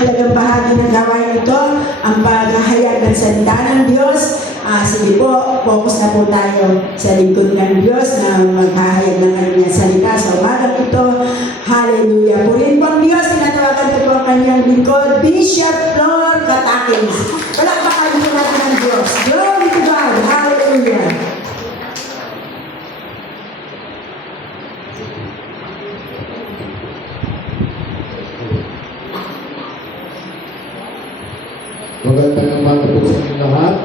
Talagang bahagi ng gawain ito, ang paghahayag ng salita ng Diyos. Sige po, focus na po tayo sa lingkod ng Diyos na maghahayag ng kanyang salita sa umagang ito. Hallelujah. Purihin po ang Diyos, tinatawagan ko po ang kanyang lingkod, Bishop Flor Katakins. Palakpakan po natin ang Diyos. Glory to God. Hallelujah. Magandang umaga po sa inyo lahat.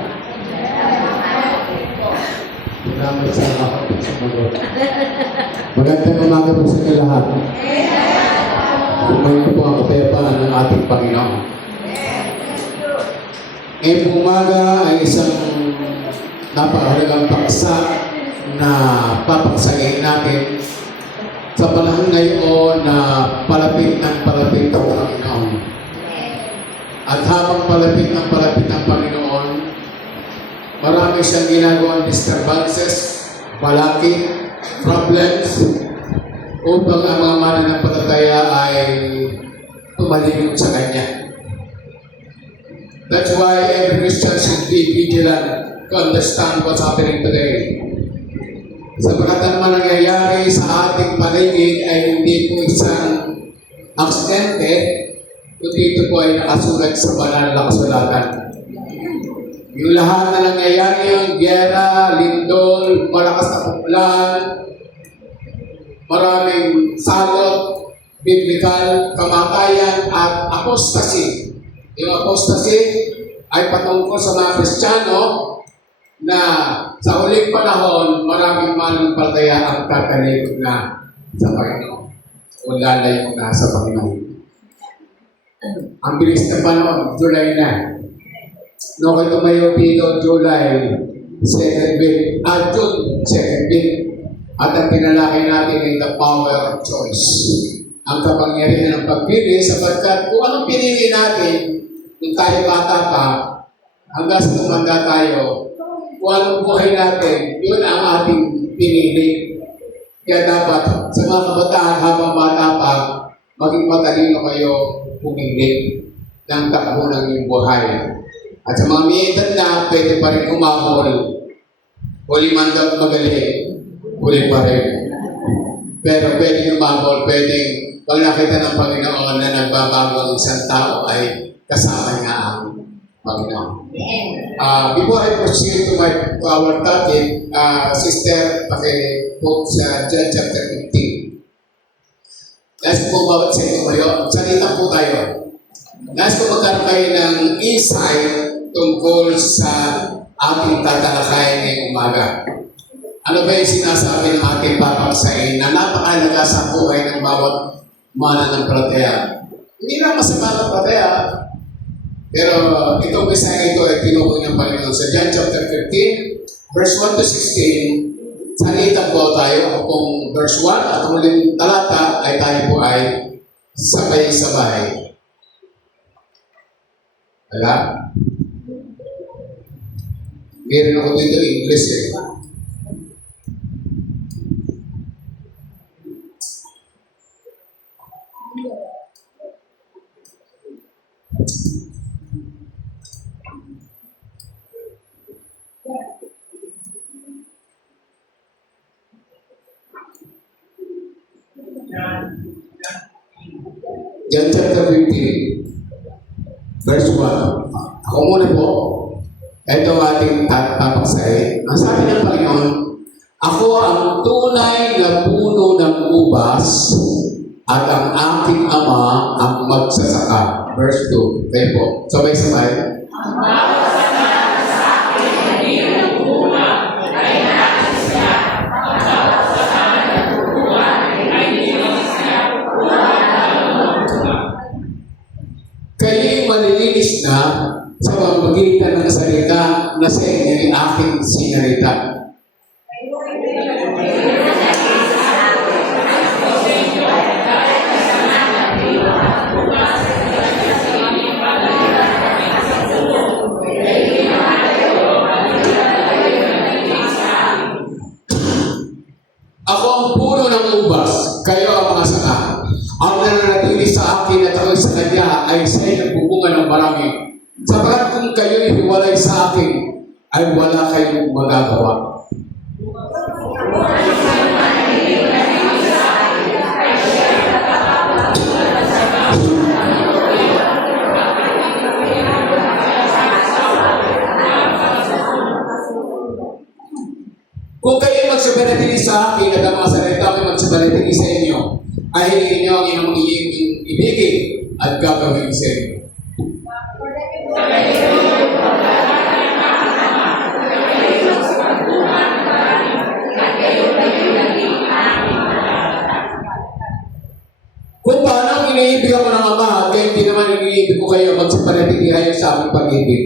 Salamat sa aking sumagot. Magandang umaga po sa inyo lahat. Kumain po ang kapayapaan ng ating Panginoon. Ngayong umaga ay isang napakahalagang paksa na papaksagayin natin sa panahon ngayon na palapit ng palapit ang Panginoon. At habang palapit ng Panginoon, marami siyang ginagawang disturbances, palaki, problems, upang ang mga mananampalataya ay tumalikod sa Kanya. That's why every Christian should be vigilant to understand what's happening today. Sapagkat ang mga nangyayari sa ating paligid ay hindi po isang aksidente, kundi ito po ay nakasulat sa banal na kasulatan. Yung lahat na nangyayari, yung giyera, lindol, malakas na pukulan, maraming salot, biblical, kamatayan, at apostasy. Yung apostasy ay patungkol sa mga Kristiyano na sa huling panahon, maraming mananampalataya ang tatalikod na sa Panginoon o lalayo na sa Panginoon. Ang bilis na panahon, July na. No, kayo tumayo dito, July 2nd week, June 2nd week. At ang pinalaki natin ay the power of choice. Ang kapangyarihan ng pagpili, sapagkat kung anong pinili natin, kung tayo bata pa, hanggang sa tumanda tayo, kung anong buhay natin, yun ang ating pinili. Kaya dapat, sa mga kabataan habang bata pa, maging matalino kayo pumili ng takbo ng iyong buhay. At sa mga may edad na, pwede pa rin umahol. Huli man daw magaling, huli pa rin. Pero pwede umahol, pwede pag nakita ng Panginoon na nagbabago ang isang tao ay kasama niya ang Panginoon. Before I proceed to our topic, Sister, paki-quote sa John chapter 15. Nais po bawat sa inyo ngayon, salita po tayo. Nais ko magkaroon kayo ng insight tungkol sa ating tatalakayan ngayong umaga. Ano ba yung sinasabi ng ating papaksain na napakahalaga sa buhay ng bawat mananampalataya? Hindi lang masama ng palataya, pero itong mensahe ito ay tinukong ng Panginoon sa John chapter 15, verse 1 to 16. Salita po tayo kung verse 1 at huling talata ay tayo po ay sabay-sabay. Wala? Meron ako dito English eh. John chapter 15, verse 1. Ako muna po. Ito ating papaksahin. Ang sabi ng Panginoon, ako ang tunay na puno ng ubas at ang aking ama ang magsasaka. Verse 2. Kayo po. Sabay-sabay. Ang magsasaka sa akin ay hindi nagmumula, ay nais siya. Ang magsasaka na nagmumula, ay hindi nais siya. Kayo'y malilinis na sa pamamagitan ng salita na sa inyo'y aking sinalita. Ako ang puno ng ubas, kayo ang mga sanga. Ang nananatili sa akin at ako'y sa kanya ay siya'y nagbubunga ng marami. Sapagat kung kayo'y hiwalay sa akin, ay wala kayong magagawa. Kung kayo magsabanatili sa akin at ang mga salita ko magsabanatili sa inyo, ay hilingin niyo ang inyong ibigin at gagawin sa inyo. Kung paano ang iniibig ako ng Ama at kayo hindi naman iniibig ko kayo, magsabanatili kayo sa aming pag-ibig.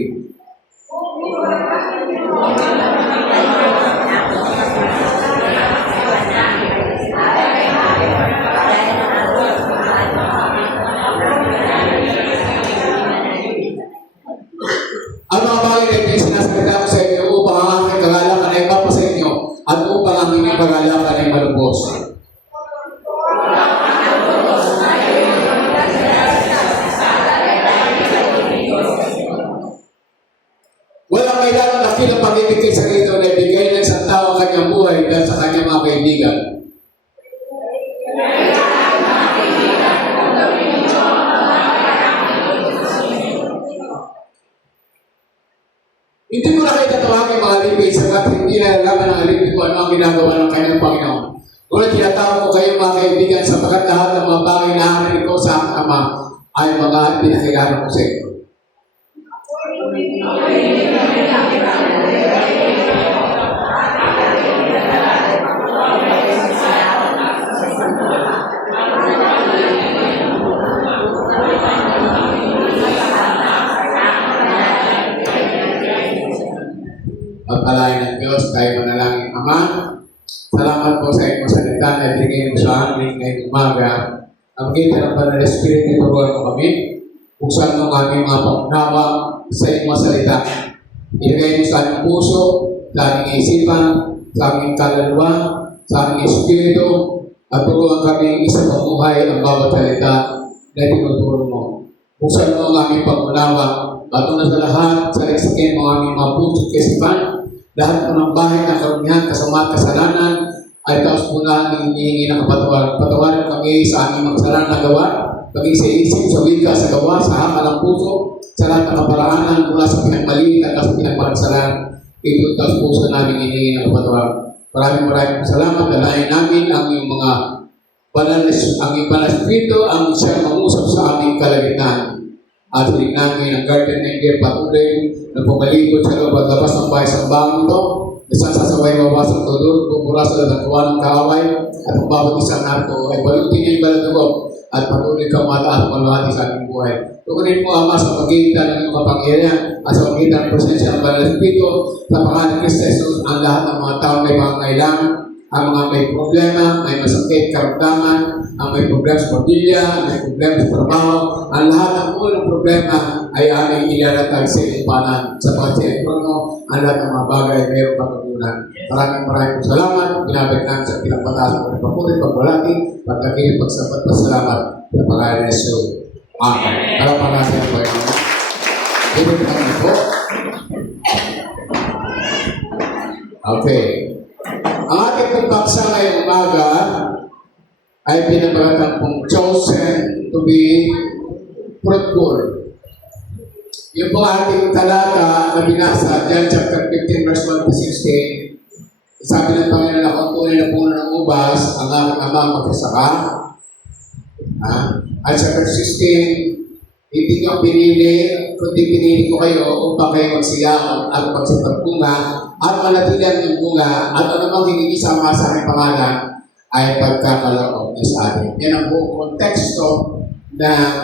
Ang mga bagay na ito sinasalita ko sa inyo upang ang aking kagalakan ay mapa sa inyo at upang ang inyong kagalakan ay malubos. Walang kailangan dakilang pag-ibig kay sarito na ibigay ng isang tao ang kanyang buhay dahil sa kanyang mga kaibigan. Hindi ko na kayo tatawagin mga alipin sagat hindi na nalaman ng alipin ko ano ang ginagawa ng kanyang Panginoon. Ngunit tinatawag ko kayo mga kaibigan sapagat lahat ng mga bagay na harinig ko sa aking Ama ay mga pinakilala ko sa inyo. Pagpalain ng Diyos, tayo manalangin. Ama, salamat po sa inyong salita na ibigay mo sa amin ngayong umaga. Ang kita ng Banal na Espiritu, turuan mo kami kung saan ang aming mga pangunawa sa inyong salita. Ilagay mo sa aming puso, sa aming isipan, sa aming kaluluwa, sa aming espiritu, at turuan kami isa pamuhay ang bawat salita na tinuturo mo. Kung saan ang aming pangunawa, at una sa lahat, sa reksikin mo aming mga puso at isipan, lahat po ng bahay ng karunihan, kasama at kasalanan, ay taos po na hinihingi ng kapatawaran. Patawaran kami sa aming mga kasalanan na gawa, maging sa isip, sa wika, sa gawa, sa haka ng puso, sa lahat ng kaparaanan mula sa pinagmaliit at sa pinagpagsalan. Ito taos puso namin hinihingi ng kapatawaran. Maraming salamat. Dalayan namin ang iyong mga banal na Espiritu, ang siyang mangusap sa aming kalagitnaan. At hiling namin ang guardian angel patuloy na pumalikod sa loob at labas ng bahay sa bangin ito. Isang sasaway mawas ang tulog, pupura sa lalagkuhan ng kaaway, at ang bawat isang narko ay balutin niya yung balatugog at patuloy kang mataas at malwati sa aming buhay. Tukunin mo, Ama, sa pagitan ng iyong kapangyarihan at sa pagitan ng presensya ng Banal na Espiritu sa pangalan ni Kristo Jesus ang lahat ng mga tao may pangangailangan, ang mga may problema, may masakit, karamdaman, ang may problema sa pamilya, may problema sa trabaho, ang lahat ng unang problema ay aming ilalatag sa ipanan sa pagsitrono, ang lahat ng mga bagay ay mayroong pagkakunan. Maraming salamat, binabalik namin sa pinagpataas ng pagpapulit, pagpalati, pagkakilit, pagsapat, pasalamat sa pangalan ni Jesus. Amen. Palapan natin ang Panginoon. Ibig naman po. Okay. Ang ating pong paksa ngayong umaga ay pinabalatan pong chosen to be fruitful. Yung pong ating talata na binasa, John chapter 15 verse 1 to 16, sabi ng Panginoon na kung tunay na puno ng ubas, ang aking Ama magsasaka. At sa verse 16, hindi nyo pinili, kundi pinili ko kayo upang kayo magsiyaon at magsipagpunga at manatilihan ng bunga at anumang hindi isama sa aking pangalan ay pagkakaloob niya sa atin. Yan ang buong konteksto ng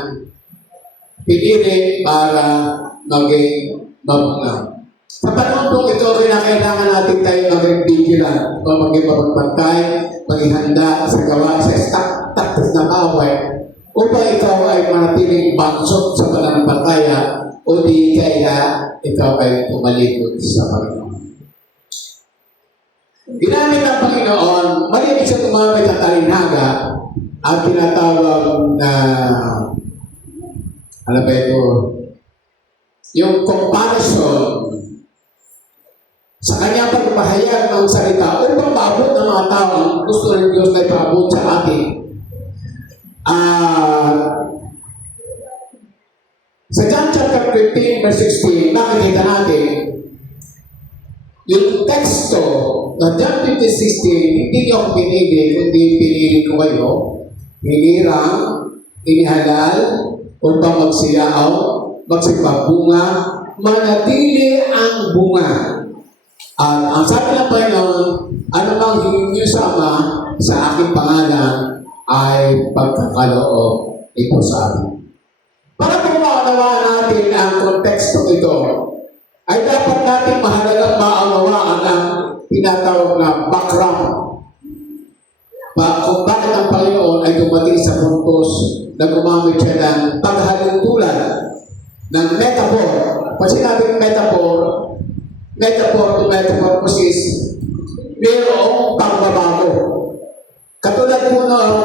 pinili para maging mabunga. Sa panahon po ito, kailangan natin tayo maging vigilant o maging mapagbantay, maging handa sa gawa sa taktis ng away upang ikaw ay manatiling bansot sa pananampalataya o di kaya ikaw ay tumalikod sa Panginoon. Ginamit ng Panginoon, malimit sa tumamay at talinaga ang tinatawag na, ano ba ito, yung comparison sa kanyang pagpahayag ng salita upang maabot ng mga tao gusto ng Diyos na ipaabot sa atin. Sa John chapter 15 verse 16, nakikita natin yung teksto na John 15:16, hindi niyo ako pinili, kundi pinili ko kayo, hinirang, inihalal, upang magsiyaaw, magsipagbunga, manatili ang bunga. At ang sabi ng Panginoon, ano bang hingin niyo sa Ama sa aking pangalan ay pagkakaloob ito sa amin. Para kung maunawaan natin ang konteksto ito, ay dapat natin mahalagang maunawaan ang tinatawag na background. Kung bakit ang Panginoon ay dumating sa puntos na gumamit siya ng paghalintulad ng metaphor. Pag sinabing metaphor to metamorphosis, mayroong pagbabago. Katulad po ng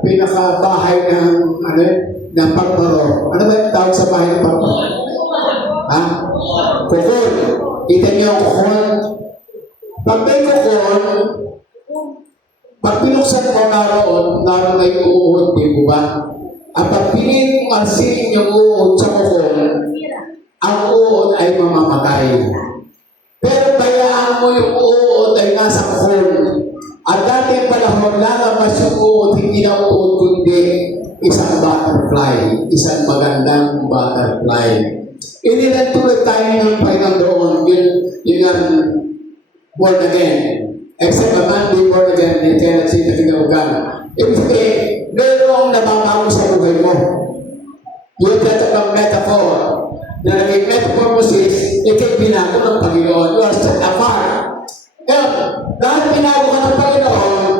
pinakabahay ng pagbaro. Ano ba yung tawag sa bahay ng pagbaro? Ha? Kukon. Kita niyo ang kukon. Pag may kukon, pag pinuksan mo naroon na yung uuhod, di mo ba? At pag pinin mo asin yung uuhod sa kukon, ang uuhod ay mamamatay. Pero bayaan mo yung uuhod ay nasa kukon. At dati panahon, lalabas yung uuhod, hindi na uuhod, kundi isang butterfly, isang magandang butterfly. Inilantuloy tayo ng Panginoon, yun ang born again. Except a man be born again, he cannot see the kingdom of God. Ibig sabihin, mayroong nababago sa buhay mo. Yung tatapang metaphor, na naging metamorphosis, ikay binago ng Panginoon. You are set apart. Kaya, dahil binago ka ng Panginoon,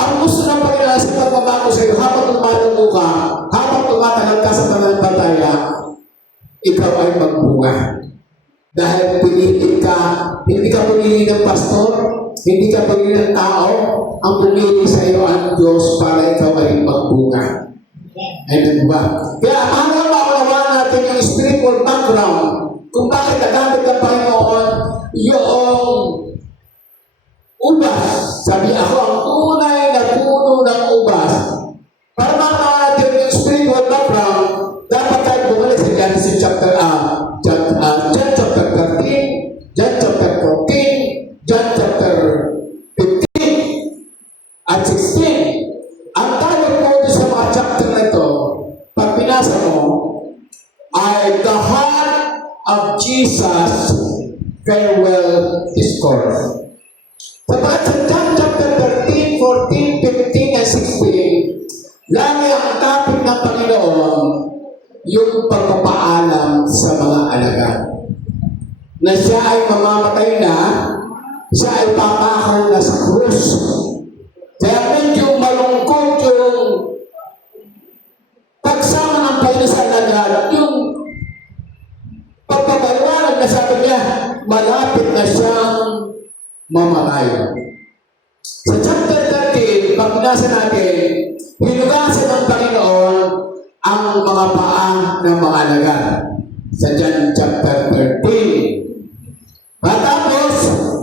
ang gusto ng Panginoon sa pagbabago sa iyo, habang tumalungo ka, habang tumatagal ka sa pananampalataya, ikaw ay magbunga. Dahil pinili ka, hindi ka pinili ng pastor, hindi ka pinili ng tao, ang pinili sa iyo ang Diyos para ikaw ay magbunga. Amen ba? Kaya hanggang maunawaan natin yung spiritual background, kung bakit nagamit ng Panginoon yung ubas. Sabi ako, ang tunay na puno ng ubas. Para maunawaan natin yung spiritual background, dapat tayo bumalik sa Genesis chapter 13, John chapter 14, John chapter 15, at 16. Ang tawag po sa mga chapter na ito, pag pinasa mo, ay the heart of Jesus farewell discourse. Sapagat sa John chapter 13, 14, 15, and 16, lagi ang topic ng Panginoon yung pagpapaalam sa mga alagad. Na siya ay mamamatay na, siya ay papakal na sa krus. Kaya medyo malungkot yung pagsama ng Panginoon sa alagad, yung pagpapaliwanag na sabi niya, malapit na siyang mamatay. Sa chapter 13, pag binasa natin, hinugasan ng Panginoon ang mga paa ng mga alagad. Sa John chapter 13. Matapos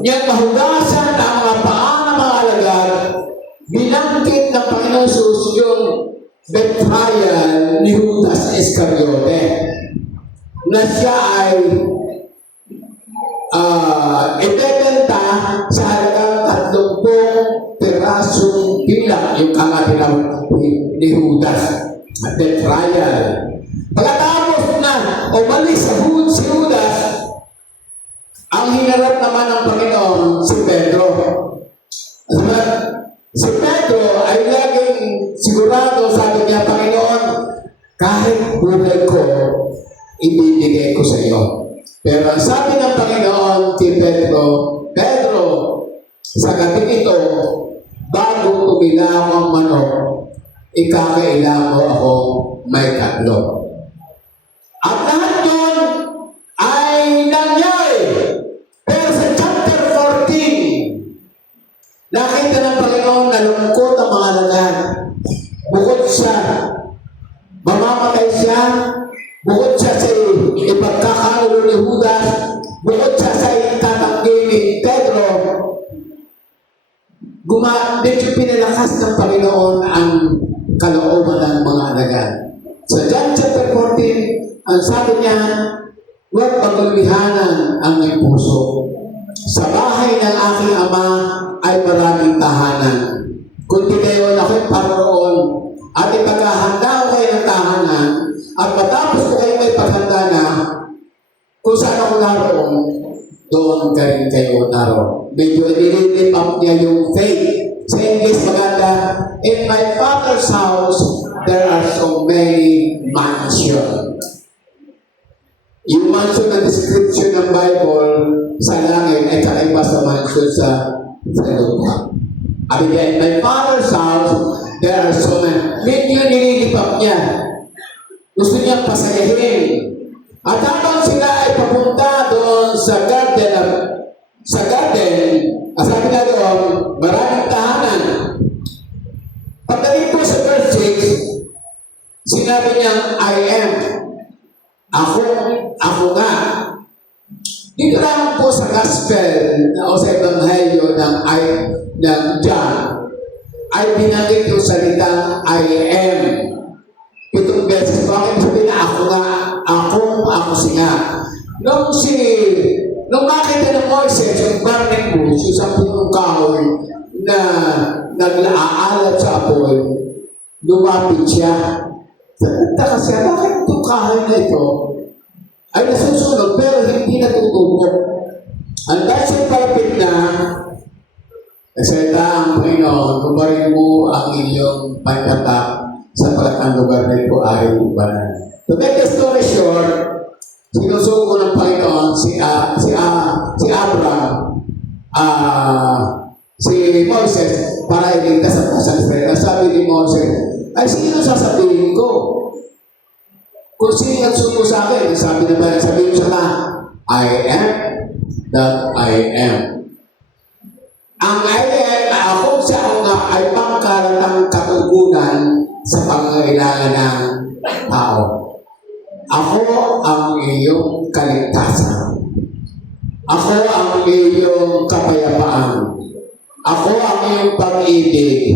niya mahugasan ang mga paa ng mga alagad, binangkit ng Panginoon Jesus yung betrayal ni Judas Iscariote na siya ay ibebenta sa halagang 30 pirasong bilang yung kamatinang ni Judas. Betrayal. Pagkatapos na umalis sa si Judas, ang hinarap naman ng Panginoon si Pedro. Si Pedro ay laging sigurado, sabi niya, Panginoon, kahit buhay ko, ibibigay ko sa iyo. Pero ang sabi ng Panginoon kay Pedro, Pedro, sa gabi ito, bago tumilaw ang manok, ikakailangan mo ako may tatlo. At nalungkot ang mga alagad. Bukod sa mamamatay siya, bukod siya sa ipagkakagulo ni Judas, bukod siya sa itatanggi ni Pedro, medyo pinalakas ng Panginoon ang kalooban ng mga alagad. Sa John chapter 14, ang sabi niya, huwag pagulbihanan ang iyong puso. Sa bahay ng aking ama ay maraming tahanan. Kung di kayo ako'y paroon at ipaghahanda ko kayo ng tahanan at matapos ko kayo may paghanda na, kung saan ako naroon, doon ka rin kayo naroon. Medyo nililip up niya yung faith. Sa English maganda, in my Father's house, there are so many mansions. Yung mansion na description ng Bible sa langit ay kakaiba sa mansion sa lupa. Abi niya, in my Father's house, there are so many. Medyo nililipap niya. Gusto niya pasayahin. At habang sila ay papunta doon sa garden, sabi nga doon, maraming tahanan. Pagdating po sa verse 6, sinabi niya, I am. Ako nga. Dito lang po sa gospel o sa ebanghelyo ng John ay binanggit yung salitang I am. 7 beses. Bakit sabi na ako nga? Ako siya. Nung makita ng Moises, yung burning bush, yung sa punong kahoy na nag-aalat sa apoy, lumapit siya. Nagtaka siya, bakit itong kahoy na ito ay nasusunod pero hindi natutubok? Ang dahil siya palapit na, nagsalita ang Panginoon, kumarin mo ang iyong pagkatak sapagkat ang lugar nito ay ubanan. To make the story short, sinusuko ng Panginoon si Abraham, si Moses para iligtas ang kasang Israel. Sabi ni Moses, ay sino sasabihin ko? Kung sino nagsuko sa akin, sabi mo siya I am that I am. Ang I am, ako siya nga ay pangkaratang katugunan sa pangangailangan ng tao. Ako ang iyong kaligtasan. Ako ang iyong kapayapaan. Ako ang iyong pag-ibig.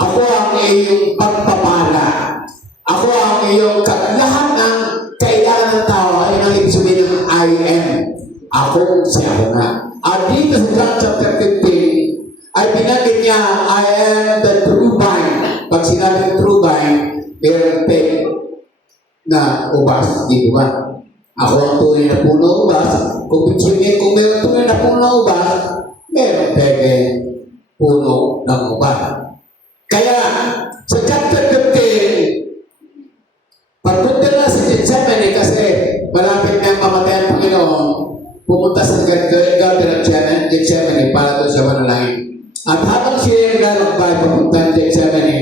Ako ang iyong pagpapala. Ako ang iyong lahat ng kailangan ng tao ay nang ibig sabihin ng I am. Ako siya nga. At dito sa John chapter 15, ay binanggit niya, I am the true vine. Pag sinabing true vine, perfect na ubas, di ba? Ako ang tunay na puno ubas. Kung mayroon tunay na puno ubas, mayroon pwede puno ng ubas. Kaya, sa chapter 15, pagpunta na sa Gethsemane kasi malapit na mamatay ang Panginoon, pumunta sa Garden of Gethsemane para doon sa manalangin. At habang siya naglalakbay papunta ng Gethsemane,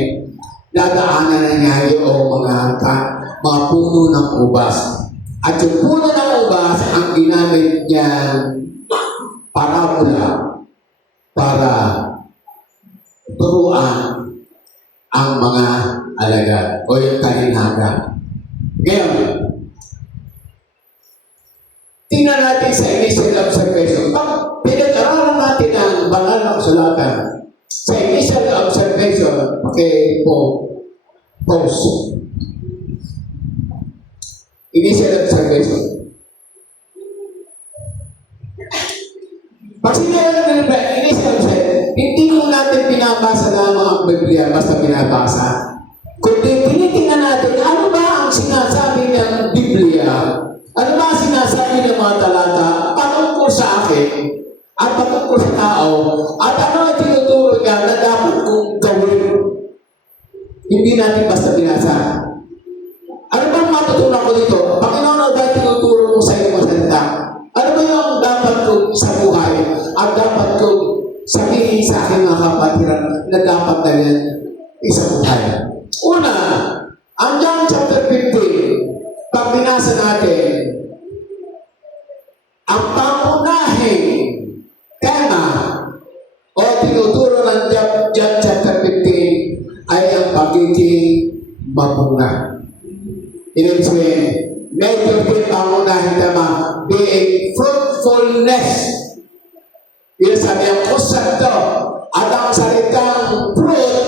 dadaanan na niya yung mga puno ng ubas. At yung puno ng ubas, ang ginamit niyang parabola para turuan ang mga alagad o yung kalinhaga. Ngayon, tingnan natin sa initial observation. Pag pinag-aralan natin ang banal na kasulatan, sa initial observation, pause. Initial observation. Pag sinabi ng initial observation, hindi mo natin pinabasa lamang ang Biblia basta pinabasa. Kundi tinitingnan natin, ano ba ang sinasabi ng Biblia? Ano ba ang sinasabi ng mga talata patungkol sa akin at patungkol sa tao at ano ang tinuturo niya na dapat kong gawin? Hindi natin basta binasa. Ano bang matutunan ko dito? Panginoon, ano ba tinuturo mo sa iyong masalita? Ano ba yung dapat kong sa buhay at dapat kong sabihin sa aking mga kapatiran na dapat na yan isang buhay? Una, ang John chapter 15, pag binasa natin, ang pangunahing tema o tinuturo ng John chapter magiging mabunga. Ibig sabihin, medyo pinangunahin naman being fruitfulness. Yun sabi ang konsepto. At ang salitang fruit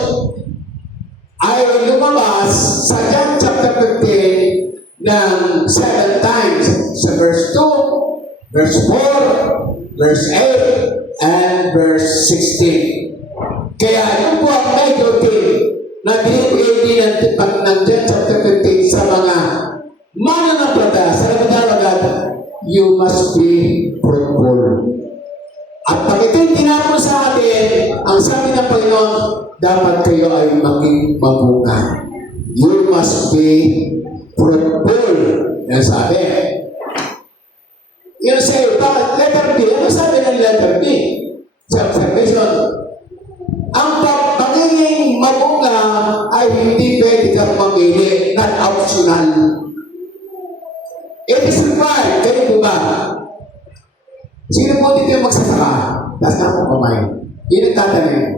ay lumabas sa John chapter 15 ng 7 times. Sa verse 2, verse 4, verse 8, and verse 16. Kaya yun po ang major thing na binibigay din ng John chapter 15 sa mga mananampalataya. Sa nagdalagat, you must be fruitful. At pag ito'y tinapos sa atin, ang sabi ng Panginoon, dapat kayo ay maging mabunga. You must be fruitful. Yan sabi. Yun say, letter B. Ano sabi ng letter B? Sa observation. Ang pagiging mabunga ay hindi pwede kang mamili, not optional. It is required. Kayo po ba? Sino po dito yung magsasaka? Taas na akong kamay. Yun ang tatanong.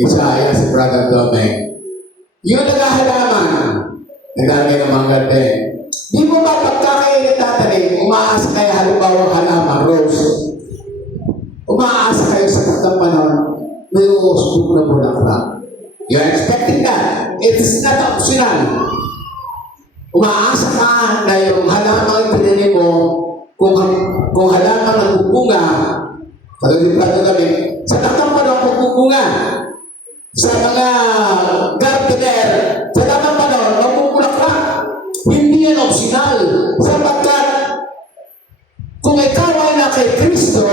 Isa, si Brother Domeng. Yung naghahalaman, nagdalagay ng mga ganda. Di mo ba pagka kayo nagtatanim, umaasa kayo halimbawa halaman, rose. Umaasa kayo sa takdang panahon, may uusbog na bulaklak. You're expecting that. It is not optional. Umaasa ka na yung halaman tinanim mo, kung halaman ang bubunga, katulad kami, sa takdang panahon magbubunga. Sa mga gardener, sa takdang panahon, magbubulaklak. Hindi yan optional. Sapagkat kung ikaw ay na kay Kristo,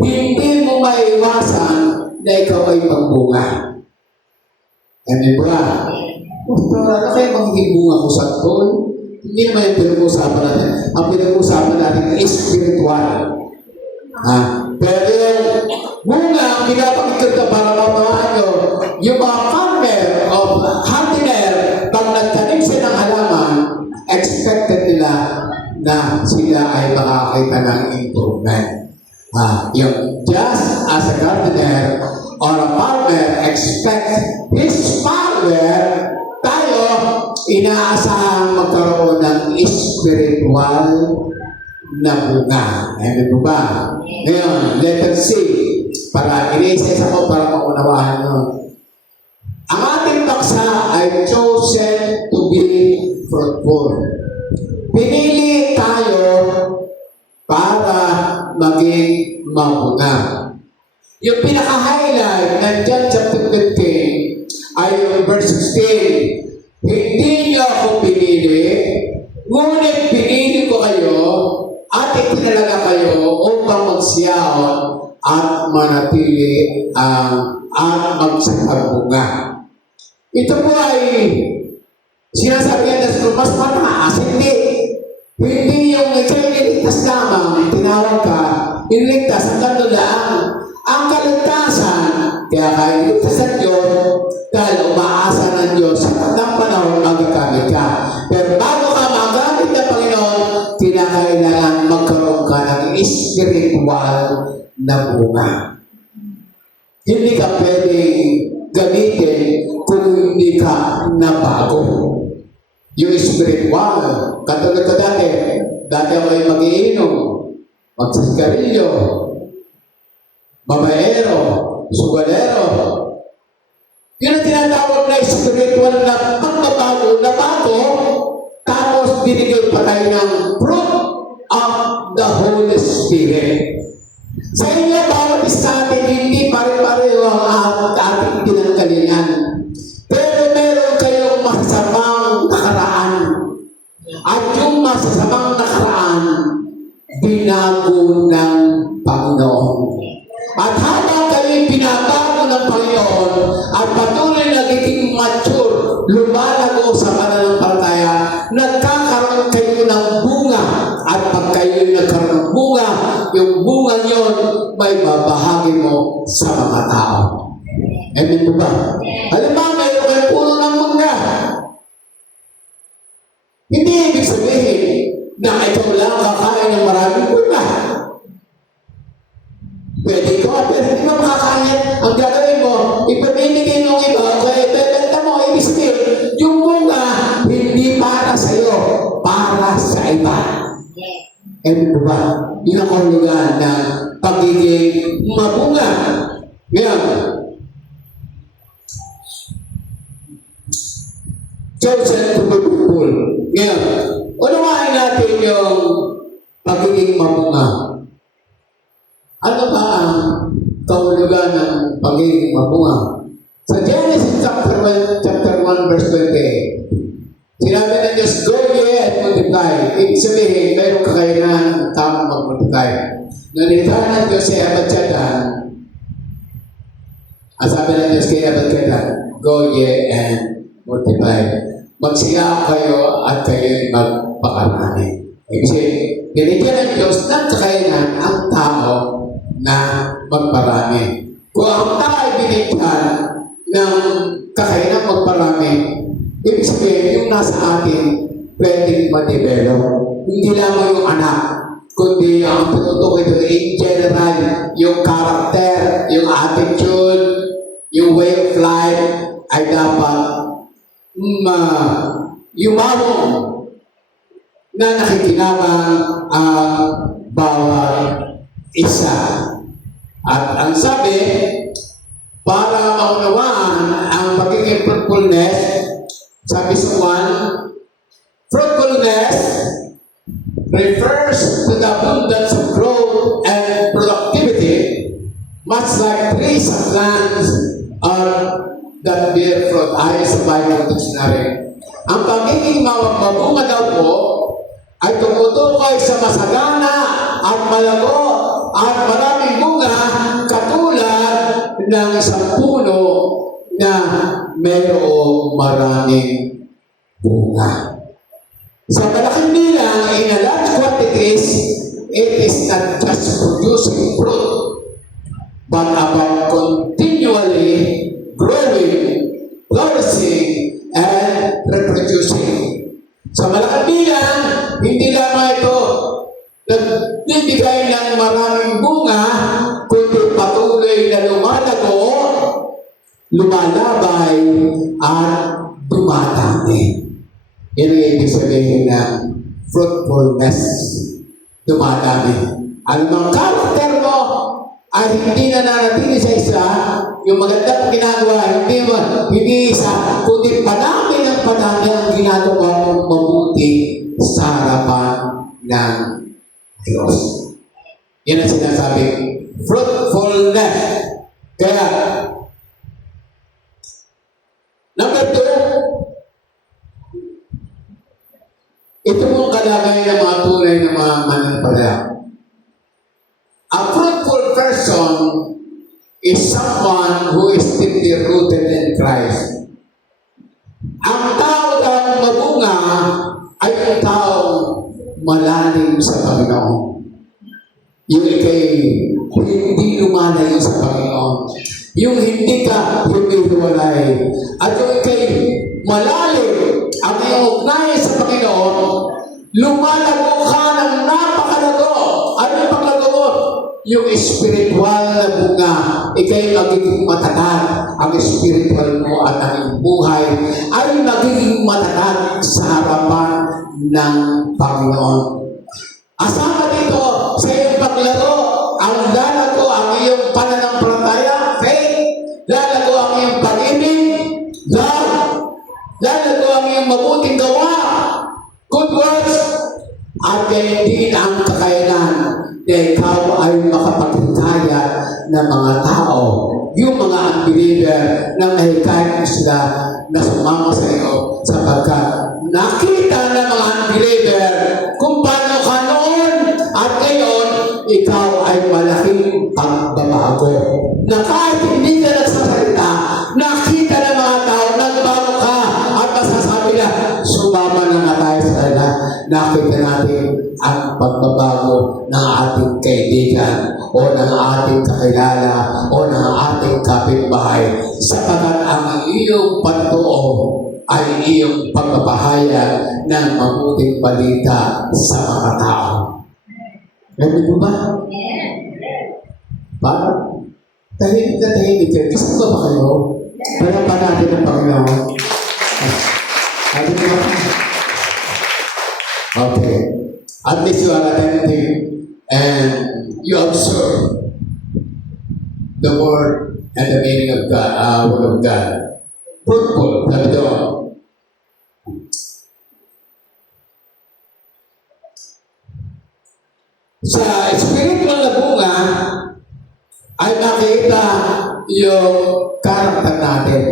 hindi mo maiwasan na ikaw ay magbunga. Amen ba? Pastor, ano kayo magiging bunga ko sa tol? Hindi naman yung pinag-uusapan natin. Ang pinag-uusapan natin is spiritual. Pero yung bunga, ang pinapakikita ka para mapamahan nyo, yung mga farmer of hardiner, pag nagtanim sila ng halaman, expected nila na sila ay makakita ng improvement. Yung just as a gardener or a farmer expect his farmer, tayo inaasahang magkaroon ng spiritual na bunga. Amen po ba? Ngayon, letter C. Para i-assess ako para maunawahan nyo. Ang ating paksa ay chosen to be fruitful. Pinili tayo para maging mabunga. Yung pinaka-highlight ng John chapter 15 ay yung verse 16. Hindi niyo ako pinili, ngunit pinili ko kayo at itinalaga kayo upang magsiyahon at manatili at magsapagbunga. Ito po ay sinasabi niya mas mataas, hindi yung ikaw iniligtas lamang, tinawag ka, iniligtas ang kandulaan. Ang kaligtasan, kaya kayo iniligtas ng Diyos, dahil umaasa ng Diyos sa tatang panahon magagamit ka. Pero bago ka magamit ng Panginoon, kinakailangan magkaroon ka ng spiritual na bunga. Hindi ka pwedeng gamitin kung hindi ka nabago. Yung spiritual, katulad ko dati ako ay mag-iinom, magsisigarilyo, babaero, sugalero. Yun ang tinatawag na spiritual na pagbabago na bago, tapos binigay pa tayo ng fruit of the Holy Spirit. Sa inyo, bawat isa atin, hindi pare-pareho ang ating pinanggalingan. Pero meron kayong masasamang nakaraan. At yung masasamang nakaraan, binago ng Panginoon. At habang kayo'y binabago ng Panginoon at patuloy nagiging mature, lumalago sa pananampalataya, nagkakaroon kayo ng bunga. At pag kayo'y nagkaroon ng bunga, yung bunga nyon may babahagi mo sa mga tao. Amen po ba? Halimbawa, mayroon kayo puno ng mangga. Hindi ibig sabihin na ikaw lang kakain ng maraming bunga. Pwede ko, pero hindi mo makakain. Ang gagawin mo, ipamimigay mo iba, kaya ito Ano ba? Yun ang kahulugan ng pagiging mabunga. Ngayon, Joseph Pupul. Ngayon, unawain natin yung pagiging mabunga. Ano ba ang kahulugan ng pagiging mabunga? Sa Genesis chapter 1 verse 28, sinabi ng Diyos, go ye and multiply. Ibig sabihin, mayroong kakayanan ng tamang mag-multiply. Nalita ng Diyos sa Abad-Jadan, ang sabi ng Diyos kay Abad-Jadan, go ye and multiply. Magsiya kayo at kayo'y magpakarami. Ibig sabihin, binigyan ng Diyos ng kakayanan ang tao na magparami. Kung ang tao ay binigyan ng kakayanan magparami, ibig sabihin, yung nasa atin, pwedeng ma-develop. Hindi lamang yung anak, kundi ang tututukoy ito in general, yung character, yung attitude, yung way of life, ay dapat yumabong na nakikinabang ang bawat isa. At ang sabi, para maunawaan ang pagiging fruitfulness, sabi sa 1, fruitfulness refers to the abundance of growth and productivity, much like trees and plants that bear fruit. Ayon sa Bible Dictionary. Ang pagiging mabunga daw po ay tumutukoy sa masagana at malago at maraming bunga katulad ng isang puno na mayroong maraming bunga. Sa malaking bilang, in a large quantities, it is not just producing fruit, but about continually growing, flourishing, and reproducing. Sa malaking bilang, hindi lamang ito nagbibigay ng maraming bunga, kundi patuloy na lumalago, lumalabay, at dumadami. Yan ang ibig sabihin ng fruitfulness. Dumadami. Ang mga karakter mo ay hindi na nanatili sa isa, yung magandang ginagawa, hindi isa, kundi padami ng padami ang ginagawa mong mabuti sa harapan ng Diyos. Yan ang sinasabing fruitfulness. Kaya, number 2, ito mong kalagay ng mga tunay ng mga mananampalataya. A fruitful person is someone who is deeply rooted in Christ. Ang tao na mabunga ay ang tao malalim sa Panginoon. Yung ikay hindi lumalayo sa Panginoon. Yung hindi ka humihiwalay. At yung ikay malalim ang iyong ugnayan sa Panginoon, lumalago ka ng napakalago. Ano yung paglago mo? Yung spiritual na bunga, ikay magiging matatag. Ang spiritual mo at ang iyong buhay ay magiging matatag sa harapan ng Panginoon. Asama dito sa iyong paglaro, ang lalago ang iyong pananampalataya, faith, lalago ang iyong pag-ibig, love, lalago ang iyong mabuting gawa, good works, at gayon din ang kakayanan na ikaw ay makapaghintaya ng mga tao, yung mga unbeliever na mahikayat sila na sumama sa iyo sapagkat nakita ng mga unbeliever kung paano ka noon at ngayon ikaw ay malaking pagbabago. Na kahit hindi ka nagsasalita, nakita ng mga tao, nagbago ka at masasabi na, sumama na nga tayo sa kanila. Nakita natin ang pagbabago ng ating kaibigan o ng ating kakilala o ng ating kapitbahay sapagkat ang iyong patuo ay iyong pagpapahayag ng mabuting balita sa mga tao. Ganun po ba? Parang tahimik na tahimik kayo. Gusto ba kayo? Panapan natin ang Panginoon. Sabi ko ba? Okay. At least you are attentive and you observe the word and the meaning of God, word of God. Fruitful, sabi doon. Sa spiritual na bunga, ay makita yung karakter natin.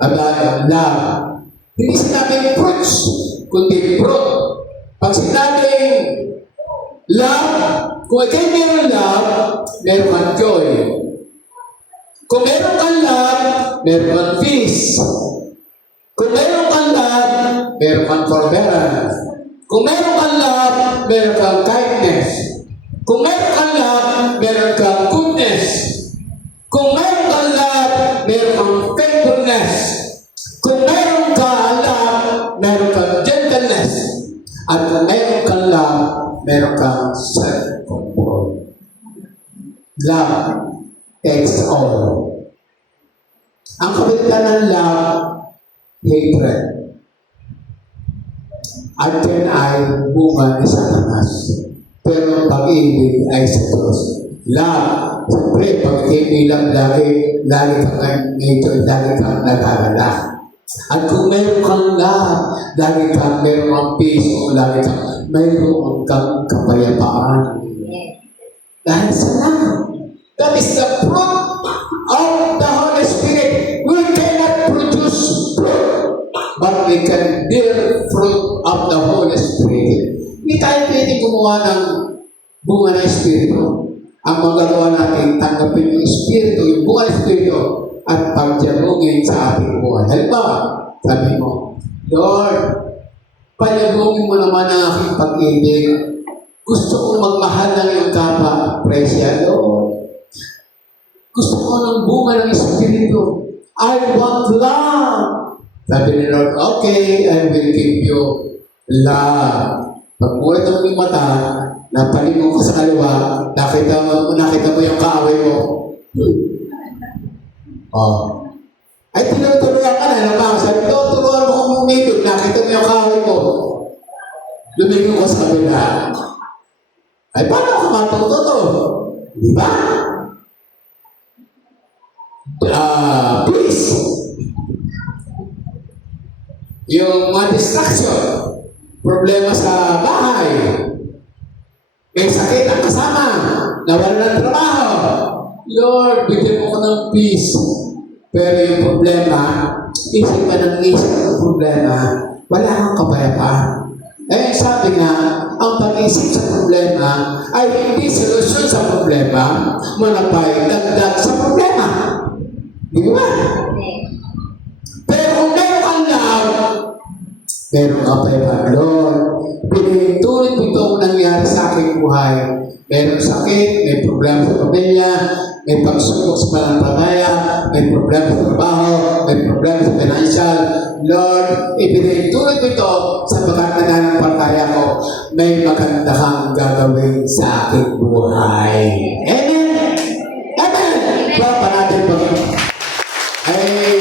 About love. Hindi sinabing fruits, kundi fruit. Pag sinabing love, kung ikay meron love, meron kang joy. Kung meron kang love, meron kang peace. Kung meron kang love, meron kang forbearance. Kung meron kang love, meron kang kindness. Kung meron kang love, meron kang goodness. Kung meron kang love, meron kang faithfulness. Kung meron kang love, meron kang gentleness. At kung meron kang love, meron kang self-control. Love takes all. Ang kapalitan ng love, hatred. At yan ay bunga ni Satanas. Pero ang pag-ibig ay sa Diyos. Love. Siyempre, pag-ibig lang lagi kang medyo, lagi kang nag-alala. At kung meron kang love, lagi kang meron kang peace, o lagi kang meron kang kapayapaan. Dahil sa love. That is the fruit of the Holy Spirit. We cannot produce fruit, but we can bear fruit of the Holy Spirit. Hindi tayo pwede gumawa ng bunga ng Espiritu. Ang magagawa natin, tanggapin yung Espiritu, yung bunga ng Espiritu, at pagyabungin sa ating buhay. Halimbawa, sabi mo, Lord, pagyabungin mo naman ang aking pag-ibig. Gusto kong magmahal ng iyong kapwa. Presya, Lord. Gusto ko ng bunga ng Espiritu. I want love. Sabi ni Lord, okay, I will give you love. Pag mulat mo yung mata, napalingon ka sa kaliwa, nakita mo yung kaaway mo. Oh. Ay, tinuturuan ka na, sabi ko, turuan mo kung umibig, nakita mo yung kaaway mo. Lumingon ko sa kabila. Ay, paano ka matututo? Di ba? Please. Yung mga distraction, problema sa bahay, may sakit ang kasama, nawala ng trabaho. Lord, bigyan mo ko ng peace. Pero yung problema, isip ka ng isip ng problema, wala kang kapayapaan. Eh, sabi nga, ang pag-isip sa problema ay hindi solusyon sa problema, manapay dagdag sa problema. Di ba? Pero kung meron kang love, meron ka pa Lord. Pinitulit mo itong nangyari sa aking buhay. Meron sakit, may problema sa pamilya, may pagsubok sa pananampalataya, may problema sa trabaho, may problema sa financial. Lord, ipinitulit mo ito sa pagkakananampalataya ko. May maganda kang gagawin sa aking buhay. Amen? Amen! Papa natin po. Ay,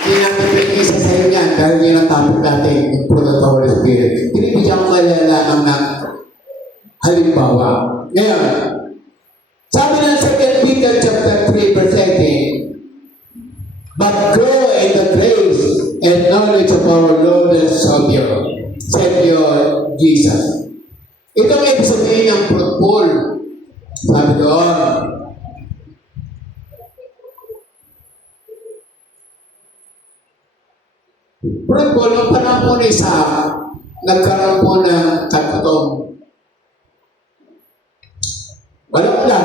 hindi natin pinisa sa inyo yan dahil yun ang topic natin, yung fruit of the Holy Spirit. Pinibigyan ko kayo lamang ng halimbawa. Ngayon, sabi ng 2 Peter chapter 3 verse 18, but grow in the grace and knowledge of our Lord and Savior Jesus. Ito ang ibig sabihin ng fruitful. Sabi doon, fruitful, yung panahon po na isa, nagkaroon po ng katutong. Wala.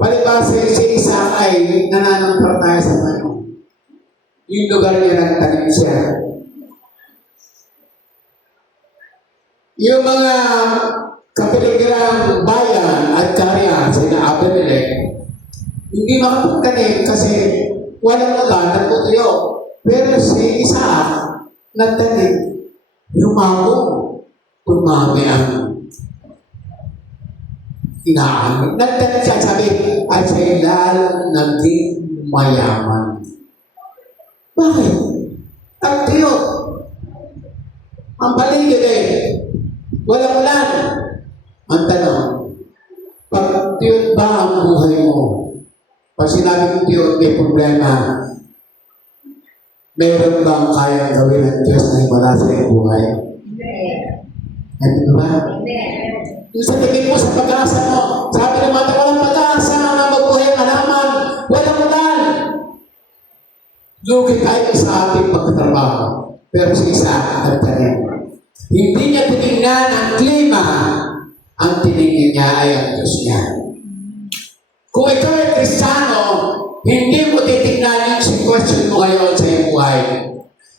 Palibasa si isa ay nananampalataya sa Panginoon. Yung lugar niya nagtanim siya. Yung mga kapiligiran bayan at karya, sina Abimelech, hindi makapagtanim kasi walang lugar, nagtutuyo. Pero si Isaac, nagtanim, tumami ang inaamit. Nagtanim siya, sabi, at siya'y lalong naging mayaman. Bakit? Nagtuyo. Ang paligid walang ulan. Ang tanong, pag tiyot ba ang buhay mo? Pag sinabi ng tiyot may problema, meron bang kayang gawin ng Diyos na wala sa iyong buhay? Hindi ba? Yung sa tingin mo sa pag-asa mo, sabi ng mga walang pag-asa na mabuhay ka naman, walang ulan. Lugi tayo sa ating pagtatrabaho. Pero sa isa, nagtanim. Hindi niya tinignan ang klima, ang tinignan niya ay ang Diyos niya. Kung ikaw ay Kristiyano, hindi mo titignan yung sitwasyon mo ngayon sa iyong buhay.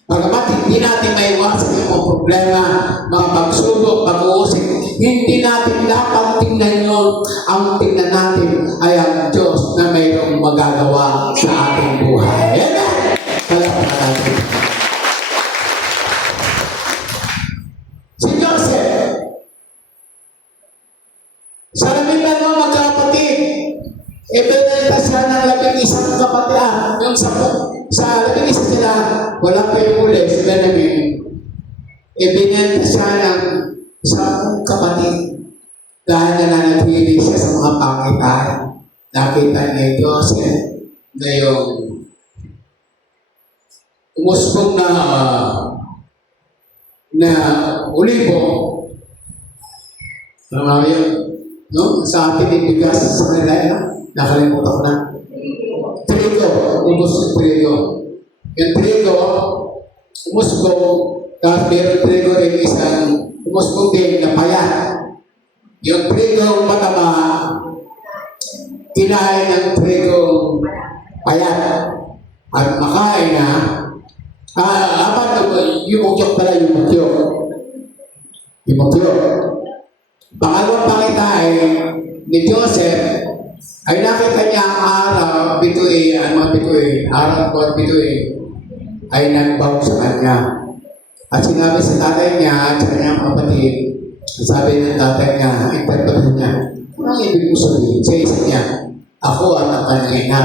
Pagamat hindi natin maiwasan yung mga problema, mga pagsubok, pag-uusik, hindi natin dapat tingnan yun. Ang tingnan natin ay ang Diyos na mayroong magagawa sa ating buhay. Amen! Palakpakan natin. Si Joseph, sa labitan mo magkapatid, ibinenta siya ng 11 kapatid. Yung sa 11 sila, wala pa yung uli, si Benjamin. Ibinenta siya ng 10 kapatid dahil nananatili siya sa mga pangitan. Nakita ni Joseph na yung umusbong na ulibo. Tama yun. No? Sa atin yung bigas sa kanila, nakalimutan ko na. Trigo. Ubus yung trigo. Yung trigo, umusbong, tapos meron trigo rin isang umusbong din na payat. Yung trigo mataba, kinain ng trigo payat. At makain na, yung ukyok pala, yung ukyok. Yung ukyok. Pangalawang pakitain ni Joseph ay nakita niya ang araw, araw at bituin ay nagbaw sa kanya. At sinabi sa tatay niya at sa kanyang kapatid, sabi ng tatay niya, interpretation niya, anong ibig mo sabihin? Sa isa niya, ako at ang kanyang ina,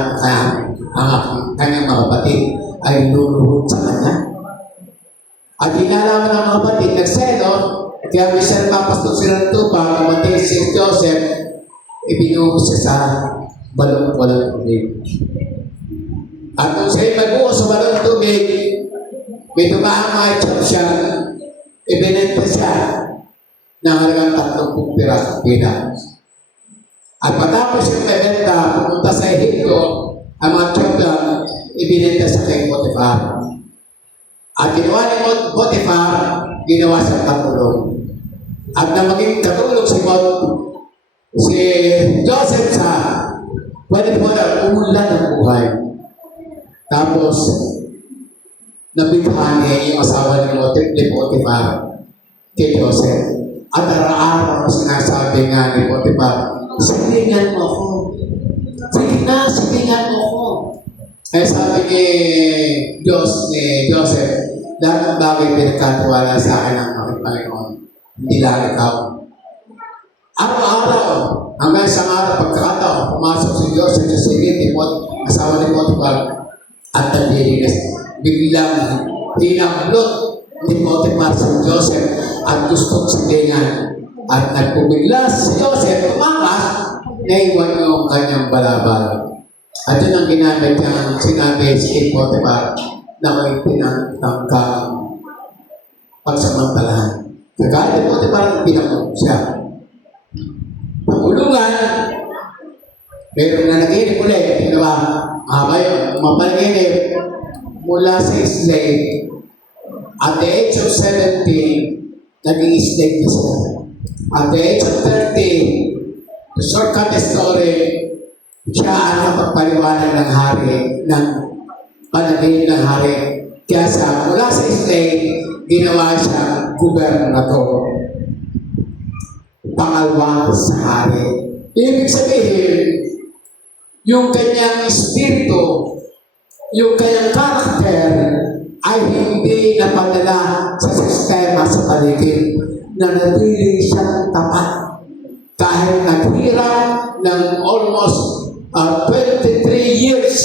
ang kanyang mga kapatid ay luluhod sa kanya. At inalaman ng mga kapatid, nagselo, kaya minsan mapastok sila ng tupa, kamatay si Joseph, ibinuhos siya sa balong walang tubig. At kung siya'y magbuhos sa balong tubig, may tumaang mga chop siya, ibinenta siya ng halagang 30 pirasong pina. At matapos yung ibenta, pumunta sa Ehipto, ang mga chop lang, ibinenta sa kay Potiphar. At ginawa ni Potiphar, ginawa sa katulong. At na maging katulong si Joseph sa pwede po na umulan ng buhay. Tapos, nabighani yung asawa ni Potiphar kay Joseph. At araw-araw na sinasabi nga ni Potiphar, silingan mo ako. Sige na, silingan mo ako. Ay sabi ni Joseph, lahat ng bagay pinagkatiwala sa akin ng aking Panginoon. Hindi lang ikaw. Araw-araw, hanggang sa araw, pagkakataon, pumasok si Joseph sa silid ni asawa ni Potiphar at nagdirigas. Biglang hinablot ni Potiphar si Joseph at gustong sabihan. At nagpumiglas si Joseph, tumakas, naiwan yung kanyang balabal. At yun ang ginamit niyang sinabi si Potiphar na may pinatangkang pagsamantalahan. Nagalit Potiphar, pinakot siya. Pagulungan, meron na naginip ulit. Diba? Mapanaginip mula sa slave. At the age of 17, naging slave na siya. At the age of 30, to shortcut the story, siya ang napagpaliwanag ng hari, ng panaginip ng hari. Kaya sa mula sa slave, ginawa siya gobernador. Pangalawa sa hari. Ibig sabihin, yung kanyang espiritu, yung kanyang karakter, ay hindi napadala sa sistema sa paligid na natili siyang tapat. Kahit naghirap ng almost 23 years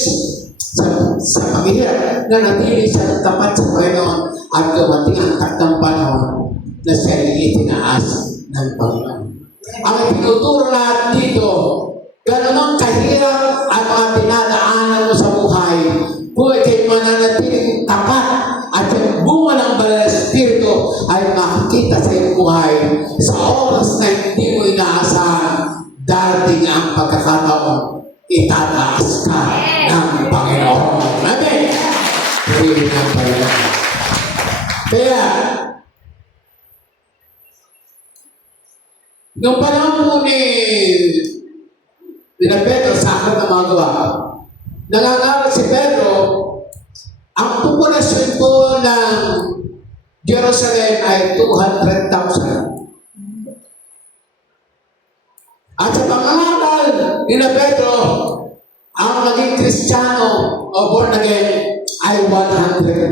sa paghihirap na natili siya tapat sa Panginoon at dumating ang takdang panahon na siya ay itinaas ng Panginoon. Ang itinuturo natin dito, ganun kahirap ang mga dinadaanan mo sa buhay, kung ikay mananatiling tapat at yung bunga ng banal na Espiritu ay makikita sa iyong buhay sa oras na hindi mo inaasahan, darating ang pagkakataon, itataas ka ng Panginoon. Amen! Purihin ng Panginoon. Kaya, nung panahon po ni Pedro sa akin na mga gawa, nangangaral si Pedro, ang populasyon po ng Jerusalem ay 200,000. At sa pangangaral ni Pedro, ang naging Kristiyano o born again ay 100,000.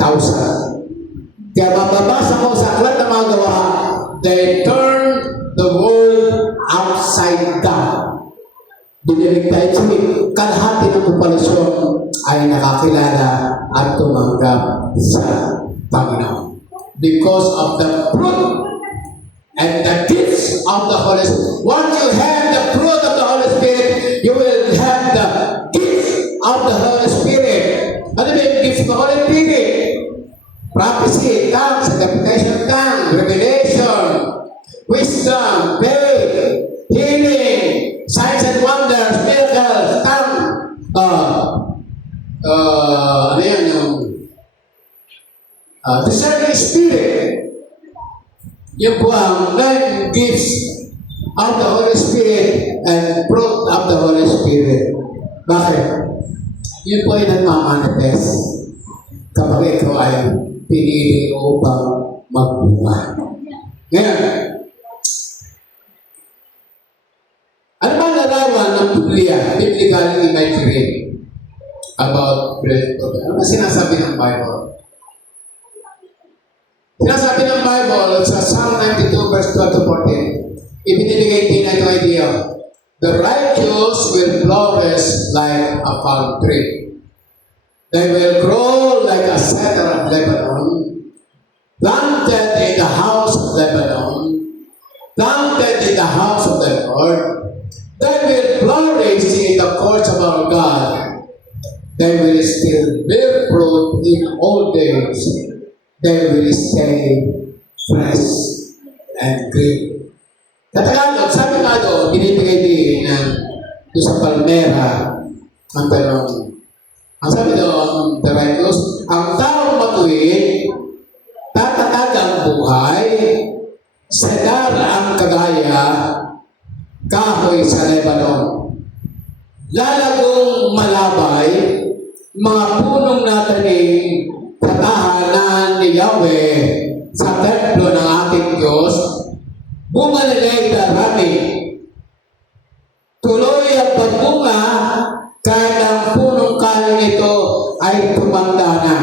Kaya mababasa mo sa aklat ng mga gawa, they turned the world upside down. Dinilig tayo sa kalahati ng populasyon ay nakakilala at tumanggap sa Panginoon. Because of the fruit and the gifts of the Holy Spirit. Once you have the fruit of the Holy Spirit, you will have the gift of the Holy Spirit. Ano ba yung gift of the Holy Spirit? Prophecy, tongues, interpretation of tongues, revelation, wisdom, faith, healing, signs and wonders, miracles, tongues, ano yan yung discerning spirit. Yun po ang 9 gifts of the Holy Spirit and fruit of the Holy Spirit. Bakit? Yun po ay nagmamanifest kapag ikaw ay pinili upang magbunga. Ngayon, ano ba larawan ng Biblia, biblical imagery about bread? Ano ba sinasabi ng Bible? Sinasabi ng Bible sa Psalm 92 verse 12 to 14, ibinibigay din na itong idea, the righteous will flourish like a palm tree. They will grow like a cedar of Lebanon, planted in the house of Lebanon, planted in the house of the Lord. They will flourish in the courts of our God. They will still bear fruit in old days. They will stay fresh and green. Katagalog, sabi nga doon, binibigay din doon sa palmera ang tanong. Ang sabi doon, the righteous, ang taong matuwid, tatatag ang buhay, sedar ang kagaya, kahoy sa Lebanon. Lalagong malabay, mga punong natanim sa tahanan ni Yahweh sa templo ng ating Diyos, bunga nila'y darami. Tuloy ang pagbunga kahit ang punong kahoy nito ay tumanda na.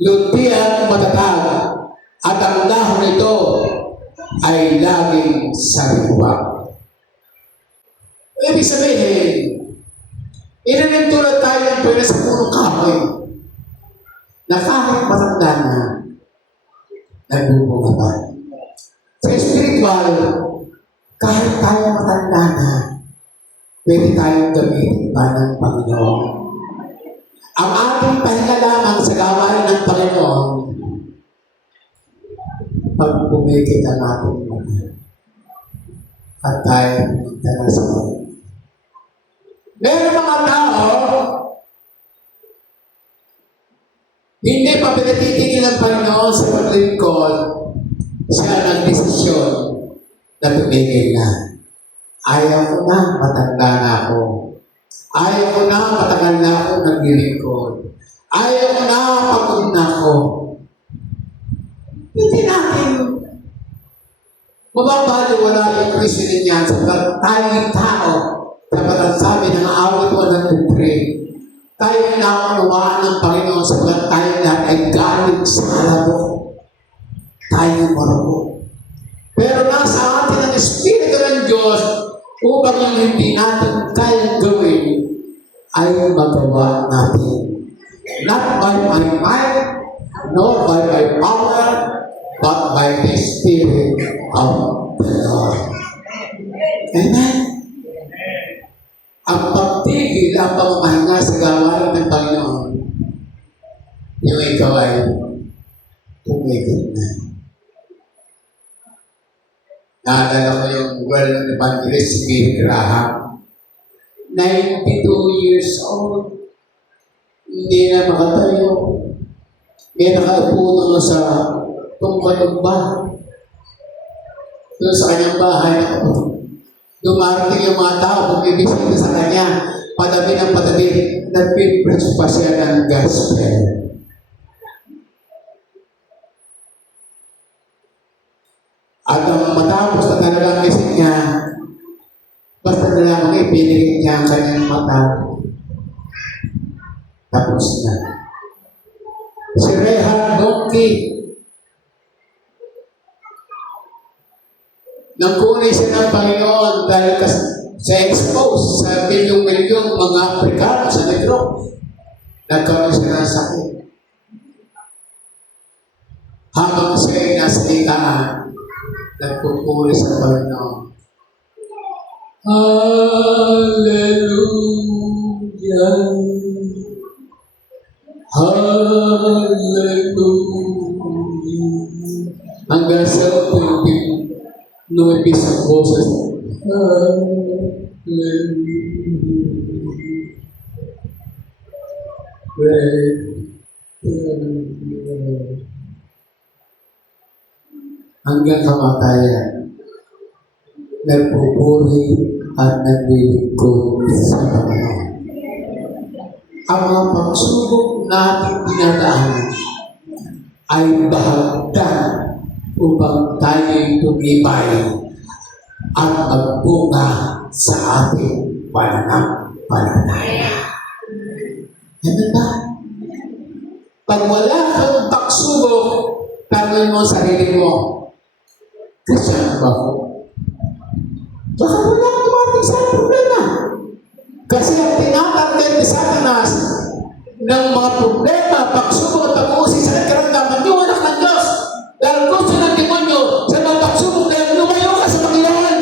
Lunti at matatag at ang dahon nito ay laging sariwa. Ibig sabihin, inanintulad tayo ng pwede sa punong kahoy na kahit matanda na, nagbubunga pa. Sa spiritual, kahit tayo matanda na, pwede tayong gamitin pa ng Panginoon. Ang ating pahinga lamang sa gawain ng Panginoon, pag pumikit ang ating mga at tayo pumunta na sa Panginoon. Meron mga tao, hindi pa pinatitigil ng Panginoon sa paglingkod, siya nagdesisyon na tumigil na. Ayaw ko na, matanda na ako. Ayaw ko na, matagal na ako naglilingkod. Ayaw ko na, pagod na ako. Hindi natin mababaliwala yung Kristo niya sa tayong tao dapat ang sabi ng awit 103. Tayo naunawaan ng Panginoon sabagat tayo lahat ay galing sa alabok. Tayo marunong. Pero nasa atin ang Espiritu ng Diyos upang yung hindi natin kayang gawin ay magawa natin. Not by my might, nor by my power, but by the Spirit of the Lord. Amen? Ang pagtigil, ang pamamahinga sa gawain ng Panginoon, yung ikaw ay tumigil na. Naalala ko yung world evangelist si Billy Graham. 92 years old. Hindi na makatayo. May nakaupo na sa tumba-tumba. Doon sa kanyang bahay. Dumarating yung mga tao, magbibisita sa kanya. Patabi ng patabi. Nagpipreach pa siya ng gospel. At ang matapos na nalalagisin niya, basta nalang ipinilit niya ang kanyang mata. Tapos na. Si Reinhard Bonnke, nangkunay siya ng Panginoon dahil sa expose sa milyong-milyong mga Afrikano sa negro. Nagkaroon siya ng sakit. Habang siya ay nasa ikaan, nagpupuri sa Panginoon. Hallelujah. Hallelujah. Hanggang sa tuwing lumipis ang boses. Hanggang kamatayan, nagpupuri at naglilingkod sa Panginoon. Ang mga pagsubok natin dinadaanan ay bahagdan upang tayo'y tumibay at magbunga sa ating pananampalataya. Ano ba? Pag wala kang pagsubok, tanongin mo sa sarili mo, Kristiyan ba ako? Baka wala kang tumating sa problema. Kasi ang tinatarget ni Satanas ng mga problema, pagsubok at pag-uusig sa nagkaramdaman, yung anak ng Diyos. Dahil gusto ng demonyo sa mga pagsubok na lumayo ka sa Panginoon.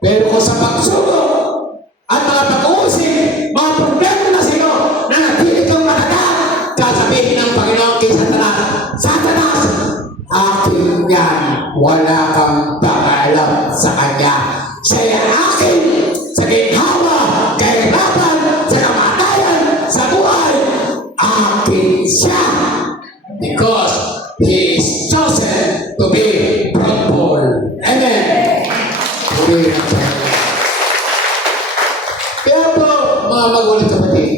Pero kung sa pagsubok at mga pag-uusig, mga problema na sa'yo, na natili kang matagal, sasabihin ng Panginoon kay Satanas, Satanas, akin yan, wala kang pakialam sa kanya. Siya akin, sa ginhawa, kahirapan, sa kamatayan, sa buhay, akin siya. Because He is chosen to be fruitful. Amen. Kaya po, mga magulang kapatid,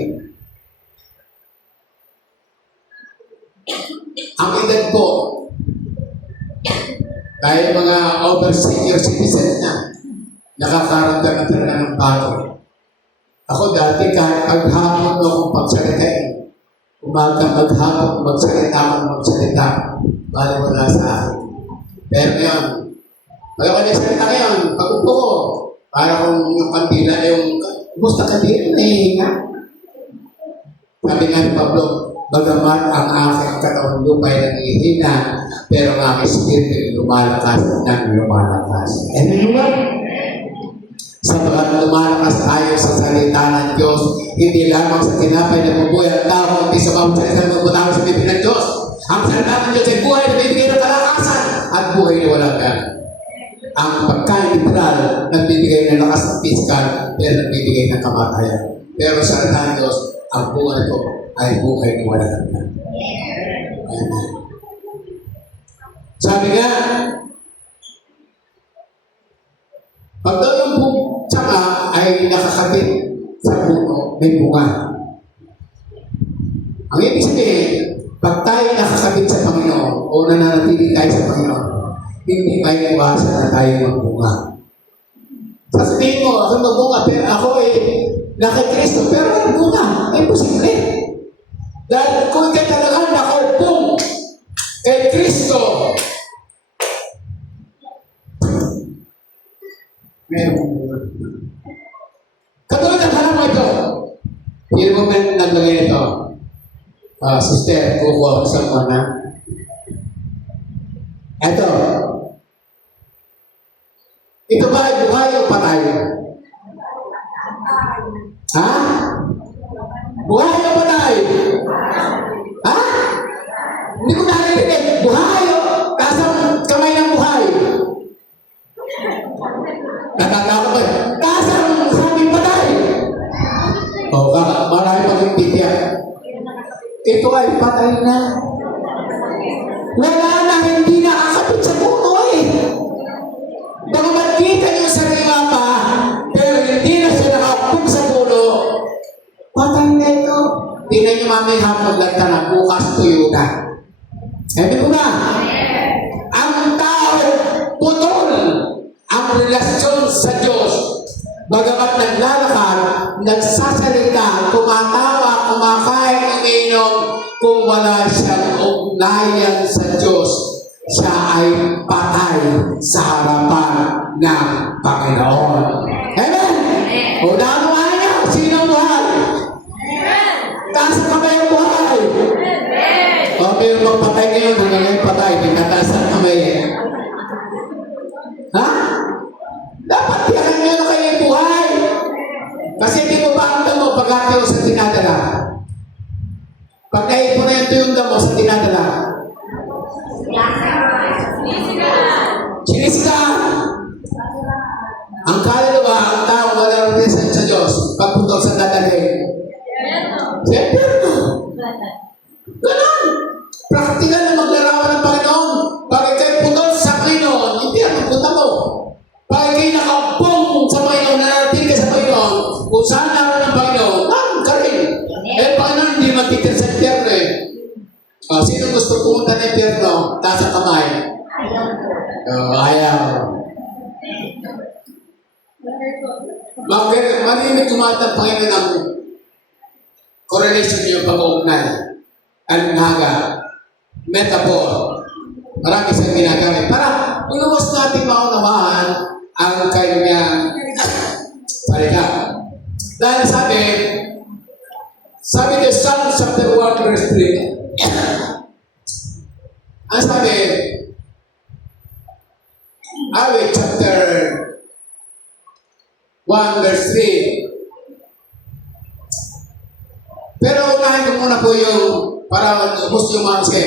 ang edad po, dahil mga over senior citizen na, nakakaramdam na talaga ng pagod. Ako dati, kahit paghapon mo akong pagsalitain, umaga maghapon magsalita, bali wala sa akin. Pero ngayon, pag ako nagsalita ngayon, pag-upo ko, para kung yung kandila, kumusta kandila, nahihinga. Sabi nga ni Pablo, bagamat ang aking katawan lupay nangihina, pero ang aking spirito lumalakas ng lumalakas. Ano naman? Sapagat lumalakas tayo sa salita ng Diyos, hindi lamang sa tinapay na bubuhay ang tao, hindi sa bawat salita na bubutaw sa bibig ng Diyos. Ang salita ng Diyos ay buhay na bibigay ng kalakasan at buhay na walang ganon. Ang pagkain literal nagbibigay ng lakas ng physical, pero nagbibigay ng kamatayan. Pero sa salita ng Diyos, ang buhay ito ay buhay na walang ganon. Amen. Sabi nga, pag daw yung tsaka ay nakakabit sa puno, may bunga. Ang ibig sabihin, pag tayo nakakabit sa Panginoon o nananatili tayo sa Panginoon, hindi may iwasan na tayo magbunga. Sasabihin mo, ako magbunga, pero ako nakay Kristo, pero ang bunga, ay posible. Dahil kung ikay talaga nakaupong kay Kristo, meron. Katulad ng halaman ito, Sino mo ba naglagay nito? Sister, kukuha ko sa mga. Ito. Ito ba ay buhay o patay? Ha? Buhay o patay? Ha? Hindi ko narinig. Buhay o kasang kamay ng buhay? Natatawa ko eh. Kasang sabing patay? O, marami pang bibigyan. Ito ay patay na. Wala na, hindi nakakapit sa puno eh. Baka makita niyo sa riwa pa, pero hindi na siya nakapit sa puno. Patay na ito. Tingnan niyo mamay hapon lang na bukas tuyo na. Sabi ko ba? Ang tao, putol ang relasyon sa Diyos. Bagamat naglalakad, nagsasalita, kumatawa, kumakain, umiinom, kung wala siyang ugnayan sa Diyos, siya ay patay sa harapan ng Panginoon. Amen? O nakuha niya, sino ang buhay? Taas ang kamay ang buhay. O pero magpatay ngayon, hanggang ngayon patay, nagkataas ang kamay. Ha? Dapat tiyakan nyo na kayo yung buhay. Kasi di mo ba ang damo pagkatiyo sa tinadala? Pag naipon na yung tuyong damo sa tinadala, sinisigaan. Ang kaluluwa, ang tao walang represent sa Diyos, pagputol sa dadalhin. Siyempre no. Ganun. Praktikal na maglarawan ng Panginoon. Pag kayo putol sa Panginoon, hindi ang pupunta mo. Pag kayo nakabong sa Panginoon, narating ka sa Panginoon, kung saan naroon ng Panginoon, naroon ka rin. Eh, Panginoon, hindi magtitir sa impyerno eh. Sino gusto pumunta ng impyerno? Taas ang kamay. Ayaw. Malimit tumatang Panginoon ang correlation niyo pag-uugnay. Alinaga. Metaphor. Marami siyang ginagamit. Para inuwas natin maunawaan ang kanyang salita. Dahil sabi ni Psalm chapter 1 verse 3, ang sabi, Awit chapter 1 verse 3, pero unahin ko muna po yung para ubos yung mga kasi.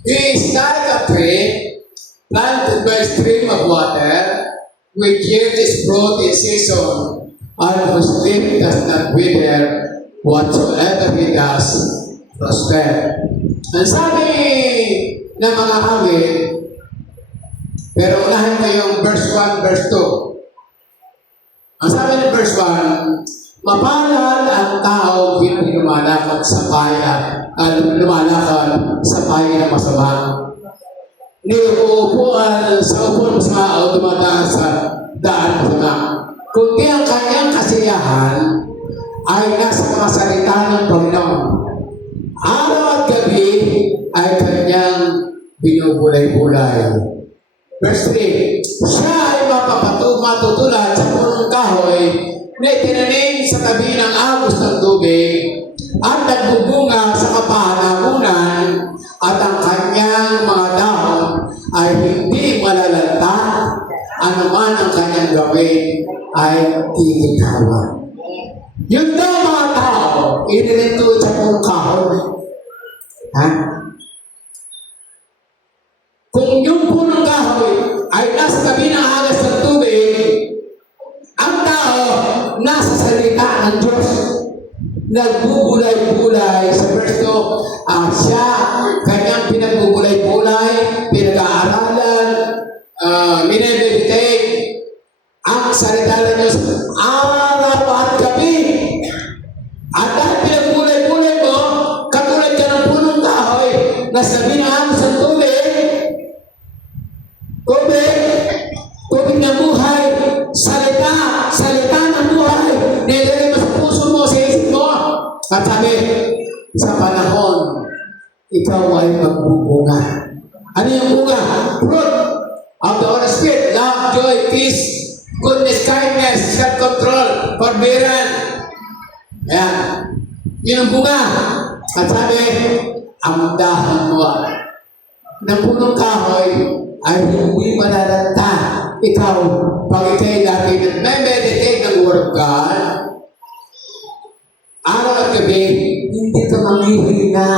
He is like a tree planted by a stream of water, which yields its fruit in season, and whose leaf does not wither, whatsoever he does prosper. Ang sabi ng mga awit, pero unahin ko yung verse 1, verse 2. Ang sabi ng verse 1, mapalad ang tao lumalakad sa bayan, lumalakad sa bayan ng masama. Niuupuan sa upuan masama o dumadaan sa daan masama. Kundi ang kanyang kasiyahan ay nasa mga salita ng Panginoon. Araw at gabi ay kanyang binubulay-bulay. Verse 3, siya ay matutulad sa punong kahoy na itinanim sa tabi ng agos ng tubig at nagbubunga sa kapahanagunan at ang kanyang mga dahon ay hindi malalanta, anuman ang kanyang gawin ay tinitawan. Yun daw mga tao, inilintuin sa punong kahoy. Ha? Kung yung punong kahoy ay nasa tabi ng agos ng tubig, ang tao nasa salita ng Diyos. Nagbubulay-bulay sa verse 2, siya, kanyang pinagbubulay-bulay, pinag-aaralan, minimeditate, ang salita ng Diyos, araw at gabi. At dahil pinagbulay-bulay mo, katulad ka ng punong kahoy, na sabi na ang sa tubig ng buhay, salita ng buhay, nilagay mo sa puso mo, sa isip mo. At sabi, sa panahon, ikaw ay magbubunga. Ano yung bunga? Fruit of the Holy Spirit, love, joy, peace, goodness, kindness, self-control, forbearance. Ayan. Yun ang bunga. At sabi, ang dahon mo ng punong kahoy ay hindi malalanta. Ikaw, pag ikay lagi nagme-meditate ng Word of God, araw at gabi, hindi ka manghihina.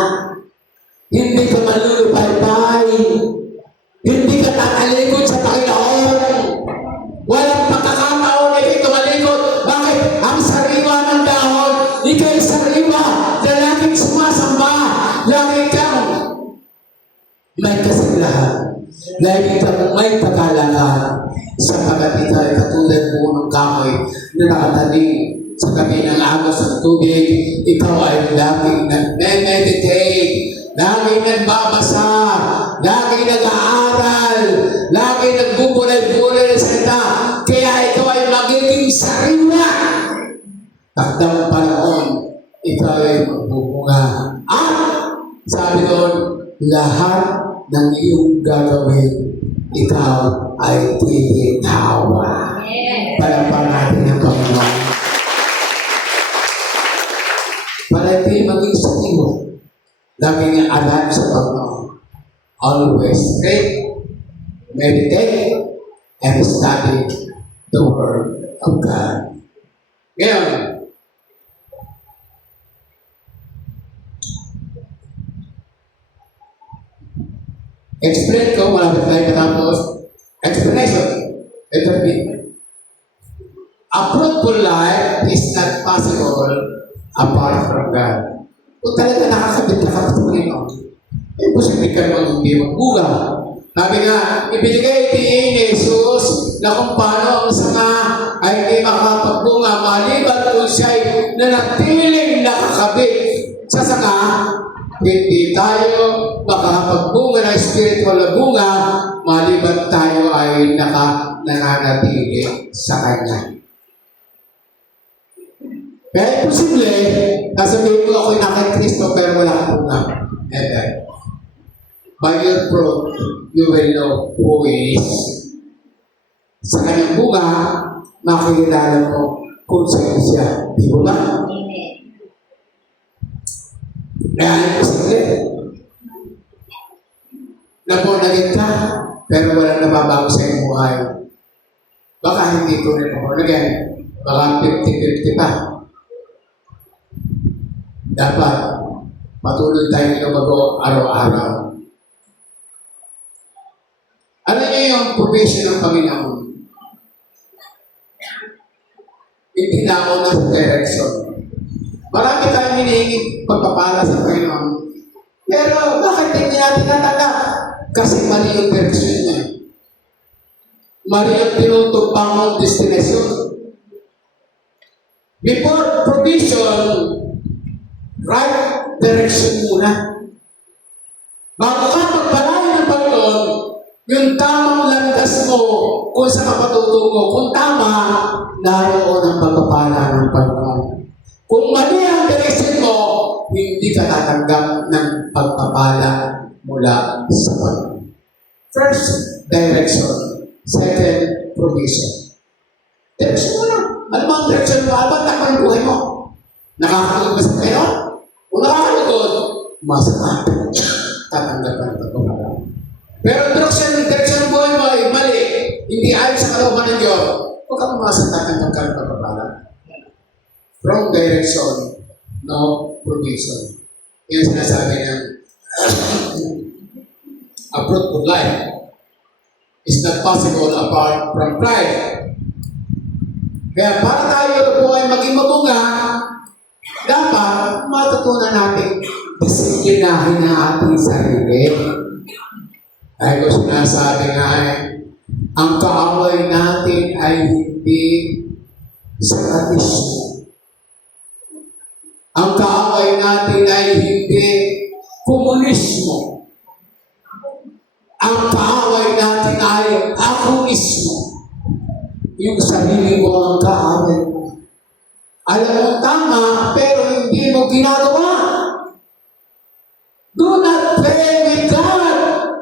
Hindi ka malulupay-pay. Hindi ka tatalikod sa Panginoon. Walang pagkakataon na ikay tumalikod. Bakit? Ang sariwa ng dahon, ikay sariwa na laging sumasamba. Lagi kang may kasiglahan. Lagi kang may pagkalakan. Sapagkat ikay katulad mo ng kahoy na nakatanim sa gabi ng agos ng tubig. Ikaw ay laging nag-meditate. Lagi nagbabasa, lagi nag-aaral, lagi nagbubulay-bulay ng salita, kaya ikaw ay magiging sariwa. Takdang panahon, ikaw ay magbubunga. At sabi doon, lahat ng iyong gagawin, ikaw ay titinhawa. Palampang natin ang Panginoon. Para ito'y maging sariwa. Lagi niya alam sa Panginoon. Always pray, meditate, and study the Word of God. Ngayon, explain ko, malapit tayo matapos. Explanation. Ito be. A fruitful life is not possible apart from God. Kung talaga nakakabit na ka sa Panginoon, ay posible ka naman hindi magbuga. Sabi nga, ibinigay tiin ni Jesus na kung paano ang sanga ay hindi makapagbunga maliban kung siya'y nanatiling nakakabit sa sanga, hindi tayo makapagbunga ng spiritual na bunga maliban tayo ay nananatili sa Kanya. Kaya posible, sasabihin ko ako'y nakay Kristo pero wala akong bunga. Never. By your fruit, you will know who He is. Sa kanyang bunga, makikilala mo kung sino siya. Di ba? Kaya ay posible. Napunagin ka, pero walang nababago sa iyong buhay. Baka hindi ko rin napunagin. Baka 50-50 pa. Dapat patuloy tayong lumago araw-araw. Ano niyo yung provision ng Panginoon? Hindi na ako na sa direction. Marami tayong hinihingi pagpapala sa Panginoon. Pero bakit hindi natin natanggap? Kasi mali yung direction niya. Mali yung tinutupang ng destination. Before provision, right direction muna. Bago ka magpalayo ng Panginoon, yung tamang landas mo kung sa kapatutungo, kung tama, naroon ang pagpapala ng Panginoon. Kung mali ang direction mo, hindi ka tatanggap ng pagpapala mula sa Panginoon. First, direction. Second, provision. Direction mo lang. Ano ba ang direction mo? Ano ba ang takang buhay mo? Nakakaligod ba sa Panginoon? Kung nakakaligod, masama. Tatanggapan ng pagpapala. Pero direction ng buhay mo ay mali. Hindi ayon sa kalooban ng Diyos. Huwag kang masatanggap ka ng pagpapala. Wrong direction, no provision. Yan sinasabi niya. A fruitful life is not possible apart from pride. Kaya para tayo po ay maging mabunga, dapat matutunan natin disiplinahin ang ating sarili. Ay ko sinasabi nga ang kaaway natin ay hindi satanismo. Ang kaaway natin ay hindi komunismo. Ang kaaway natin ay ako mismo. Yung sarili mo ang kaaway mo. Alam mo tama, pero hindi mo ginagawa. Do not play with God.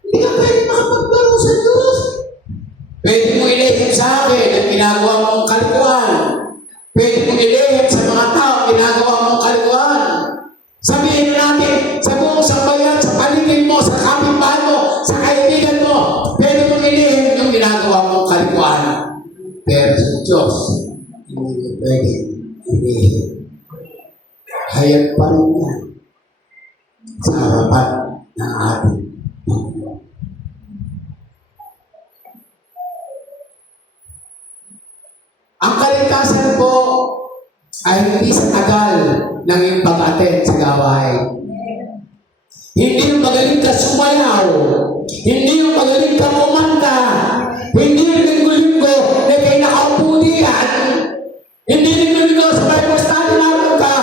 Hindi ka pwede makapaglaro sa Diyos. Pwede mo ilihim sa akin ang ginagawa mong kalikuan. Pwede mo ilihim sa mga ang kalikuan. Pero sa Diyos, hindi pwede ibigin. Hayag pa rin yan sa harapan ng ating Panginoon. Ang kaligtasan po ay hindi sa tagal ng iyong pag-attend sa gawain. Hindi yung magaling ka sumayaw. Hindi yung magaling ka kumanta. Hindi yung linggo-linggo na kayo nakaupo diyan. Hindi linggo-linggo sa Bible study natin ka.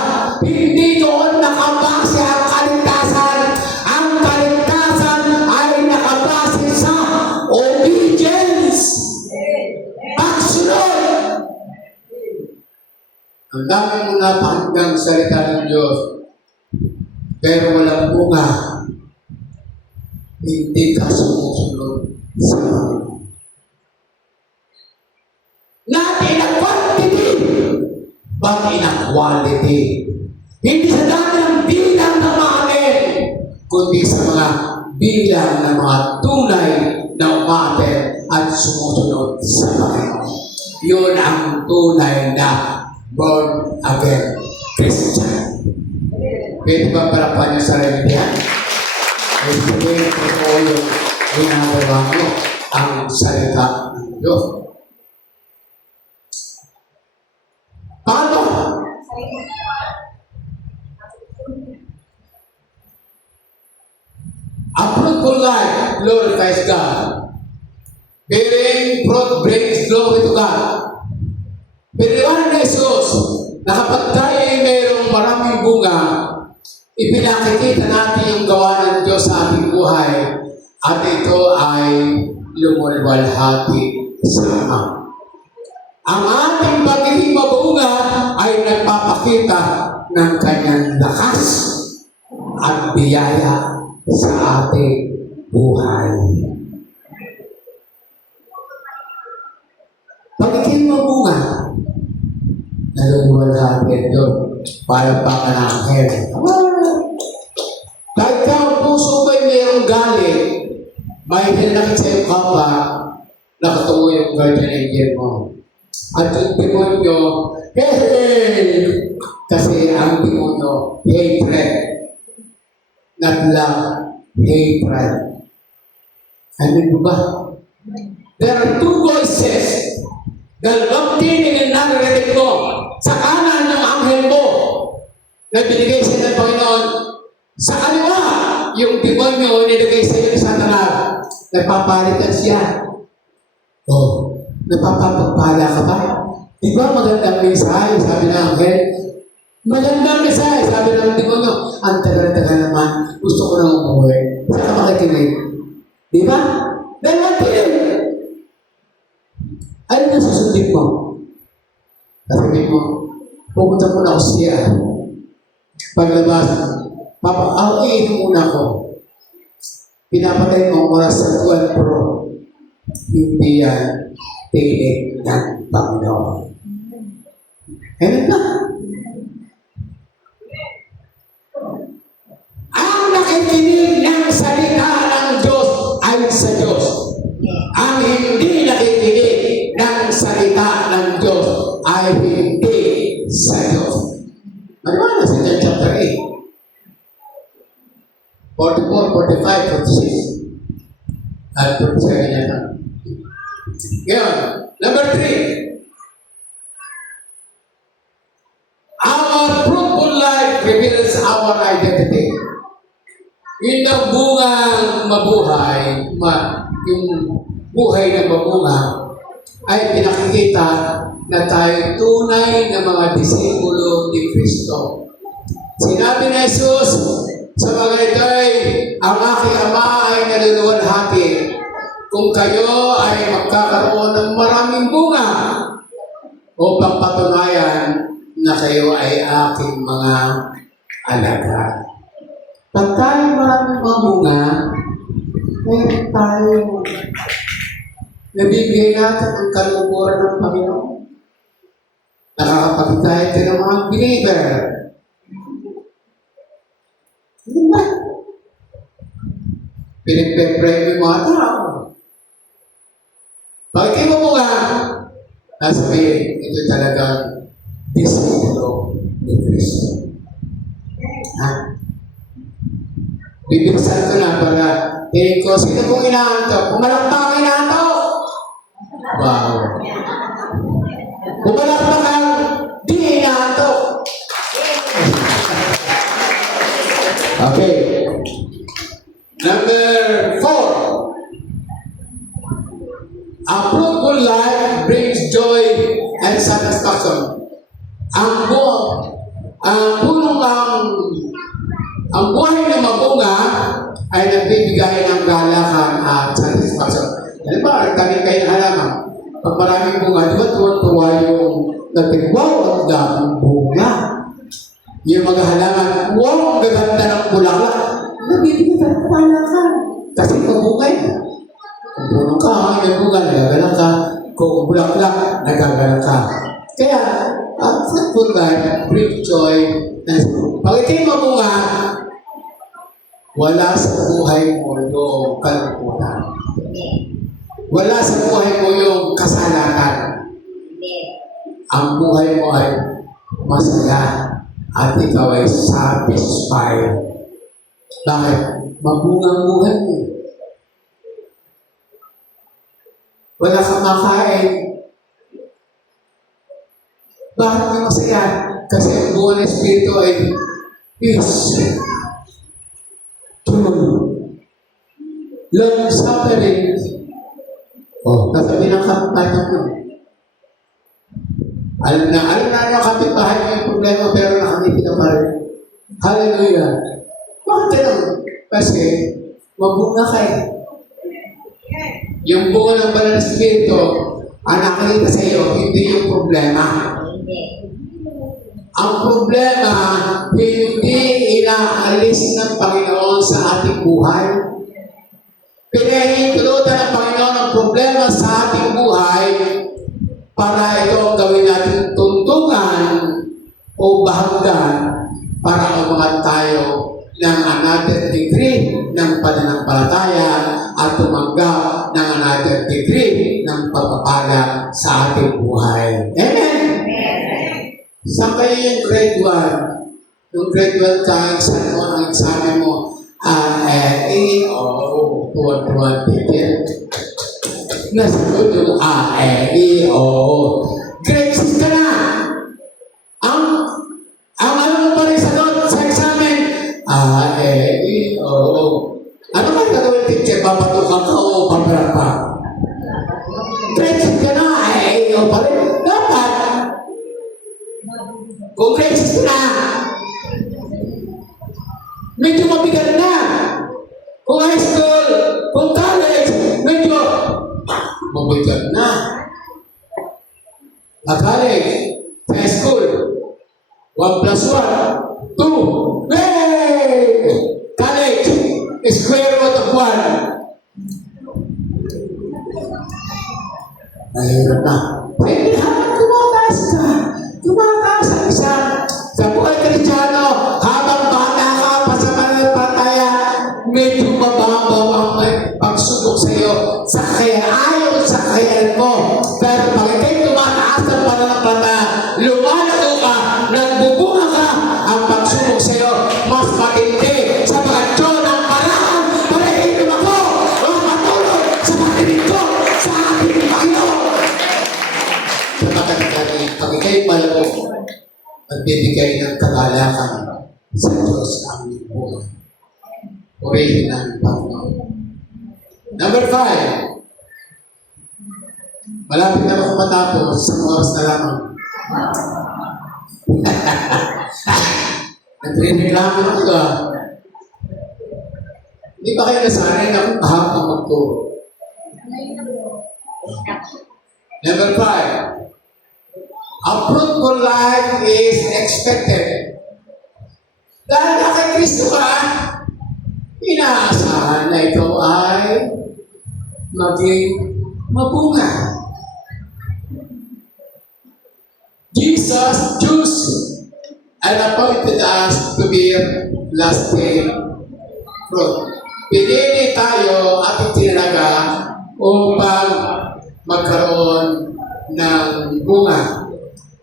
Hindi doon nakabase ang kaligtasan. Ang kaligtasan ay nakabase sa obedience. Pagsunod. Ang dami mo napakinggang salita ng Diyos. Pero walang bunga. Hindi ka sumusunod sa Panginoon. Not in a quantity, but in a quality. Hindi sa dami ng bilang na maaten, kundi sa mga bilang ng mga tunay na umaten at sumusunod sa Panginoon. Yun ang tunay na born again Christian. Pwede ba parapan yung sarili niya? Ay sabihin ko yung ginagawa mo ang salita ng Diyos. Paano? A fruitful life glorifies God. Bearing fruit brings glory to God. Piniwan ni Jesus na kapag tayo ay mayroong maraming bunga, ipinakikita natin yung gawa ng Diyos sa ating buhay at ito ay lumulwalhati sa Ama. Ang ating pagiging mabunga ay nagpapakita ng kanyang lakas at biyaya sa ating buhay. Pagiging mabunga, naluluwalhati ito para pakanangkel. Kahit ka ang puso ko'y mayroong galit, may hinanakit sa iyong kapwa, nakatungo yung guardian angel mo. At yung demonyo, hey! Kasi ang demonyo, hatred. Not love, hatred. Ano mo ba? There are two voices. Dalawang tinig ang naririnig mo. Sa kanan ng anghel mo na binigay sa ng Panginoon. Sa kaliwa, yung demonyo nilagay sa iyo sa tanag. Nagpapalitan siya. Oh, napapagpala ka ba? Di ba magandang mensahe? Sabi ng anghel. Magandang mensahe. Sabi ng demonyo. Ang tagal-tagal naman. Gusto ko na umuwi. Saan ka makikinig? Di ba? Dalawang tinig. Ano na susundin mo? Sabihin mo, pupunta muna ako siya. Paglabas, iinom muna ako. Pinapatay mo ang oras sa 12 Pro. Hindi yan tinig ng Panginoon. Ganun na. Ang nakikinig ng salita ng Diyos ay sa Diyos. Ang hindi nakikinig ng salita ng Diyos ay hindi sa Diyos. Maniwala sa John chapter 8. 44, 45, 46. At 47 yan. Ngayon, number 3. Our fruitful life reveals our identity. Yung bungang mabuhay, yung buhay ng mabunga, ay pinakikita na tayo tunay na mga disipulo ni Kristo. Sinabi ni Jesus, sa mga ito'y, ang aking Ama ay naluluwalhati kung kayo ay magkakaroon ng maraming bunga upang patunayan na kayo ay aking mga alagad. Pag tayo maraming mga bunga, meron tayo nabibigay natin ang kaluburan ng Panginoon. Nakakapagkaya ka ng mga believer. Hindi ba? Pinagpe-pray mo yung mga tao. Pag mo nga, sabihin, ito talagang disipulo ni Kristo. Ha? Bibilisan ko na para tingin ko, sino pong inaantok? Pumalakpak ang inaantok! Wow! Pumalakpak ang di inaantok! Okay. Number 4. A fruitful life brings joy and satisfaction. Ang buhay na mabunga ay nagbibigay ng galakan at satisfaction. Ano ba, tanim kayo ng halaman. Pag maraming bunga, di ba tuwa yung nagtigwaw ang daming bunga? Yung mga halaman, wow, ang gaganda ng bulaklak. Nabibigay ka ng galakan. Kasi mabungay. Kung punong kahoy na bunga, nagagalang ka. Kung bulaklak, nagagalang ka. Kaya, ang fruitful life brings joy. Pag ito'y mabunga, wala sa buhay mo yung kalungkutan. Wala sa buhay mo yung kasalanan. Ang buhay mo ay masaya at ikaw ay satisfied. Bakit? Mabungang buhay mo. Wala kang makain. Bakit ka masaya? Kasi ang buwan ng Espiritu ay peace, joy, long suffering. Kasabi ng kapitbahay mo. Alam na yung kapitbahay mo yung problema pero nakangiti ka pa rin. Hallelujah. Bakit ganun? Kasi mabunga kayo. Yung bunga ng banal na Espiritu, ang nakakita sa iyo, hindi yung problema. Ang problema, hindi inaalis ng Panginoon sa ating buhay. Pinahintulutan ng Panginoon ang problema sa ating buhay para ito ang gawin natin tuntungan o bahagdan para umangat tayo ng another degree ng pananampalataya at tumanggap ng another degree ng pagpapala sa ating buhay. Amen! Saan kayo yung grade 1? Yung grade 1 ka, ang examen mo, tuwan-tuwan, tigil. Nasagot yung grade 6 ka na! Ang ano mo pa rin sagot sa examen? Ano ba yung gagawin, teacher? Papatukan ka o paparak pa? Grade 6 ka na, pa rin. Dapat, kung grade 6 na, medyo mabigat na. Kung high school, kung college, medyo mabigat na. College, high school, 1 plus 1, 2. Hey! College, square root of 1. Mahirap na. Pwede habang tumataas ka. Tumataas ang isa. Sa buhay Kristiyano, habang bata ka pa sa pananampalataya, medyo mababaw ang pagsubok sa iyo. Ayon sa kakayanan mo. Pero pag ikay tumataas ang pananampalataya, lumalago ka, nagbubunga ka, ang pagsubok sa iyo, mas matindi sa pagkatyon ng paraan para inom ako o matulog sa pagkinig ko sa ating Panginoon. Pag ikay malago, magbibigay ng kagalakan sa Diyos ang buhay. Purihin ang Panginoon. Number 5. Malapit na ako matapos. Isang oras na lamang. Nagre-reklamo ako ka. Hindi ba kayo nasanay na kung kahapon magturo? Number 5. A fruitful life is expected. Dahil na kay Kristo ka, inaasahan na ikaw ay maging mabunga. Jesus chose and appointed us to bear lasting fruit. Pinili tayo at itinalaga upang magkaroon ng bunga.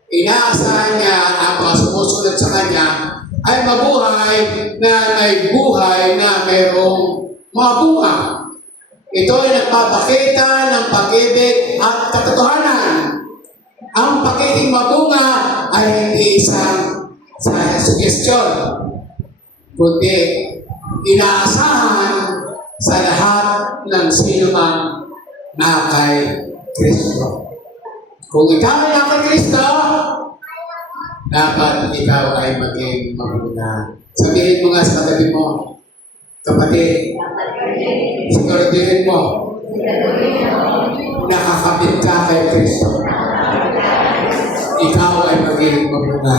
Inaasahan niya ang mga sumusunod sa kanya ay mabuhay na may buhay na mayroong mga bunga. Ito ay nagpapakita ng pag-ibig at katotohanan. Ang pagiging mabunga ay hindi isang suggestion, kundi inaasahan sa lahat ng sino man na kay Kristo. Kung ikaw ay na kay Kristo, dapat ikaw ay maging mabunga. Sabihin mo nga sa katabi mo, kapatid, siguraduhin mo, nakakapit ka kay Kristo. Ikaw ay maging mabunga.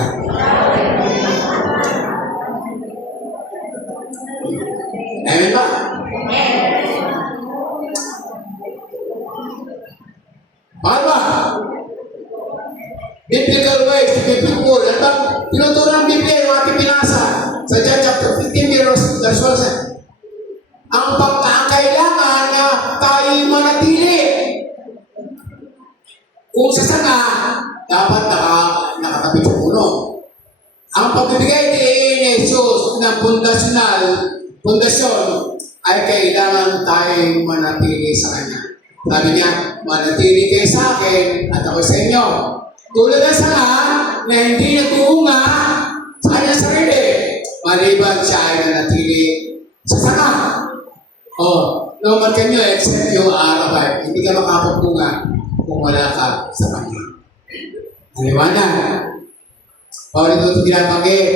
Amen ba? Pangalawa, biblical ways, biblical. Ano ba? Tinuturo ng Biblia yung ating pinasa. Sa John chapter 15, verse 1. Ang pagkakailangan na tayo manatili. Kung sa sanga, dapat nakakapit sa puno. Ang pagbibigay ni Jesus ng pundasyon ay kailangan tayong manatili sa Kanya. Sabi niya, manatili kayo sa akin at ako sa inyo. Tulad ng sanga na hindi nagbuunga sa kanyang sarili, maliban siya ay nanatili sa sanga. No man can you accept yung araw, hindi ka makapagbunga kung wala ka sa Kanya. Maliwanag. Paulit ito pinabanggit,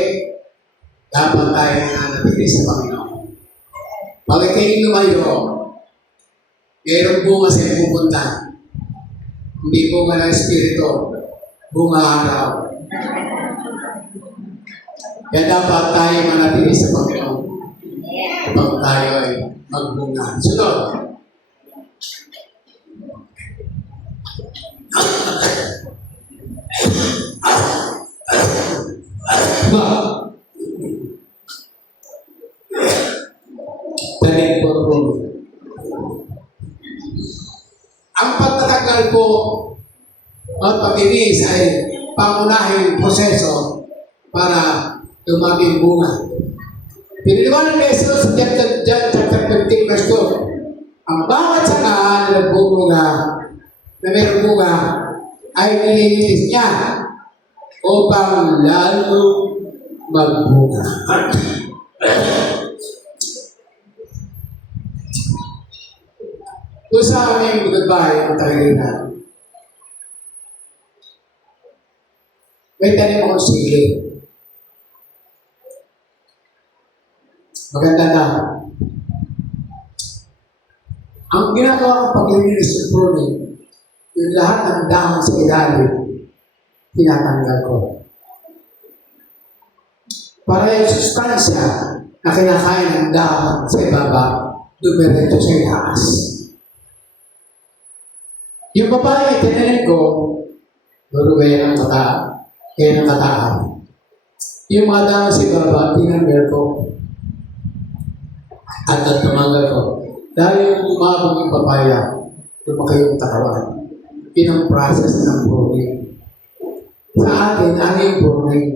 dapat tayo nanatili sa Panginoon. Pag kayo lumayo, mayroong bunga sa iyong pupunta. Hindi bunga ng Espiritu, bunga araw. Kaya dapat tayo manatili sa Panginoon kapag tayo ay magbunga. Sunod. Tanim purpose. Ang pagtatagal po at pag-inis ay pangunahing proseso para dumami bunga. Piniliwanag ni Jesus sa John chapter 15 verse 2. Ang bawat sanga na nagbubunga, na mayroong bunga, ay nililinis niya upang lalo magbunga. Doon sa aming goodbye ang Tangilinan, may tanim akong sili. Maganda na. Ang ginagawa ng paglilinis ng pruning, yung lahat ng dahon sa ilalim, tinatanggal ko. Para yung sustansya na kinakain ng dahon sa ibaba, dumiretso sa itaas. Yung babae, tinanin ko, gaya ng kataan. Yung mga dahon sa ibaba, tinanggal ko. At tumanggal ko. Dahil yung umabog yung papaya, lumaki yung katawan. Yun ang process ng pruning. Sa atin, ano yung pruning?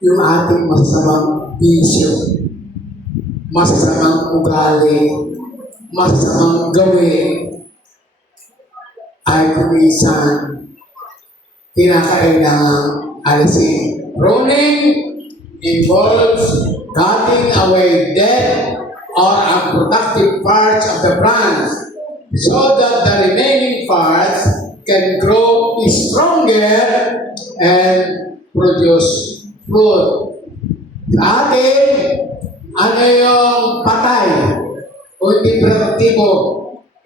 Yung ating masasamang bisyo, masasamang ugali, masasamang gawin, ay kumisan kinakailangang alisin. Pruning involves cutting away dead or unproductive parts of the plants so that the remaining parts can grow stronger and produce fruit. Sa atin, ano yung patay o hindi produktibo?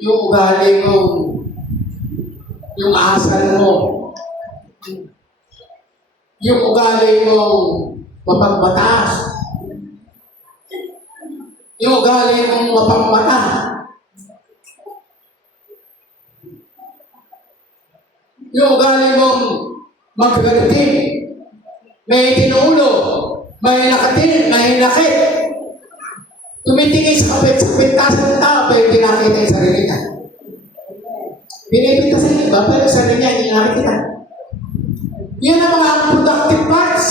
Yung ugali mo, yung asal mo, yung ugali mong mapagbatas, yung ugali mong mapagbata, yung ugali mong magagating, may tinulo, may nakatin, may nakit, tumitingin sa kapit, sa pintas ng tao, pero hindi nakita yung sarili niya. Pinipinta sa iba, pero sa niya, hindi nakikita. Yan ang mga productive parts.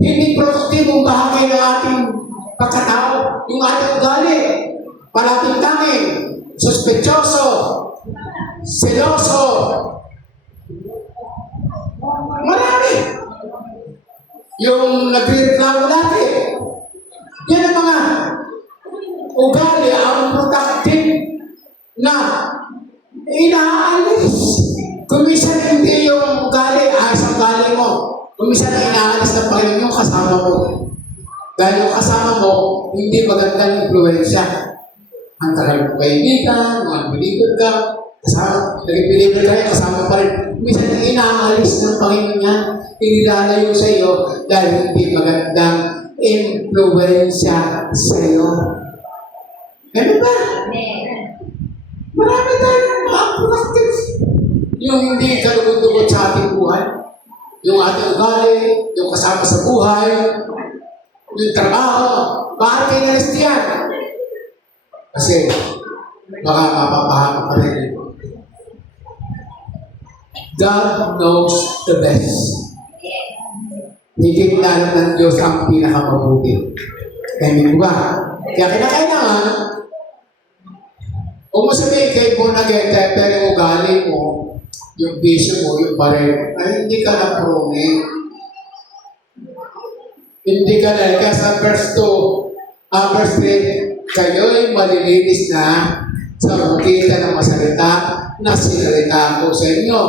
Hindi produktibong bahagi ng ating pagkatao, yung ating ugali. Parating tangin, suspetyoso, seloso. Marami. Yung nagre-reklamo dati. Yan ang mga ugali, ang productive na inaalis. Kumisan hindi yung ugali, sa ugali mo. Kumisan inaalis ng Panginoon yung kasama mo. Dahil yung kasama mo, hindi magandang influensya. Ang tagal mo kaibigan, mga bilibid ka, kasama, nagbilibid ka, kasama pa rin. Kumisan inaalis ng Panginoon yan, inilalayo sa iyo dahil hindi magandang influensya sa iyo. Ano ba? Marami tayong mga productive. Yung hindi kalugod-lugod sa ating buhay. Yung ating ugali, yung kasama sa buhay, yung trabaho, bakit kayo nalis yan? Kasi, baka mapapahamak ka rin. God knows the best. Higit na alam ng Diyos ang pinakamabuti. Kaya ba? Kaya kinakailangan, kung mo sabihin kay Bonagete, pero yung ugali mo, yung bisyo mo, yung baril, ay hindi ka na pruning. Hindi ka na, kaya sa verse 2, verse 3, kayo'y malilinis na sa magitan ng masalita na sinalita ko sa inyo.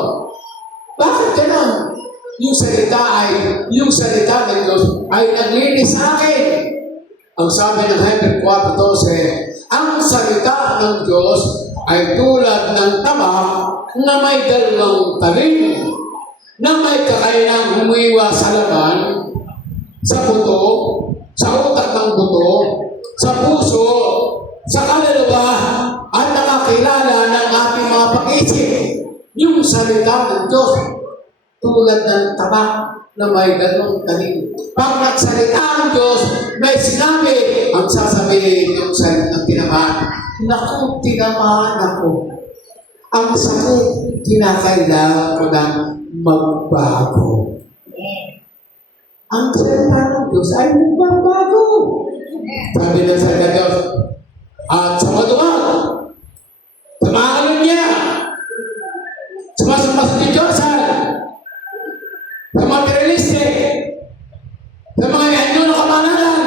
Bakit gano'n? Yung salita ng Diyos ay naglinis sa akin. Ang sabi ng Hebrew 4:12, ang salita ng Diyos ay tulad ng tabak na may dalawang talim, na may kakayanang humiwa sa laman, sa buto, sa utak ng buto, sa puso, sa kaluluwa, at nakakilala ng ating mga pag-isip. Yung salita ng Diyos, tulad ng tabak na may dalawang talim. Pag nagsalita ang Diyos, may sinabi, ang sasabihin yung salita ng tinamaan, naku, tinamaan ako. Ang sakit, kinakailangan ko ng magbago. Ang salita ng Diyos ay magbabago. Sabi ng salita ng Diyos, at sa matuwag, sa mga alon niya, sa mga pasitidyosan, sa mga materialistic, sa mga yanyo na kamanalan,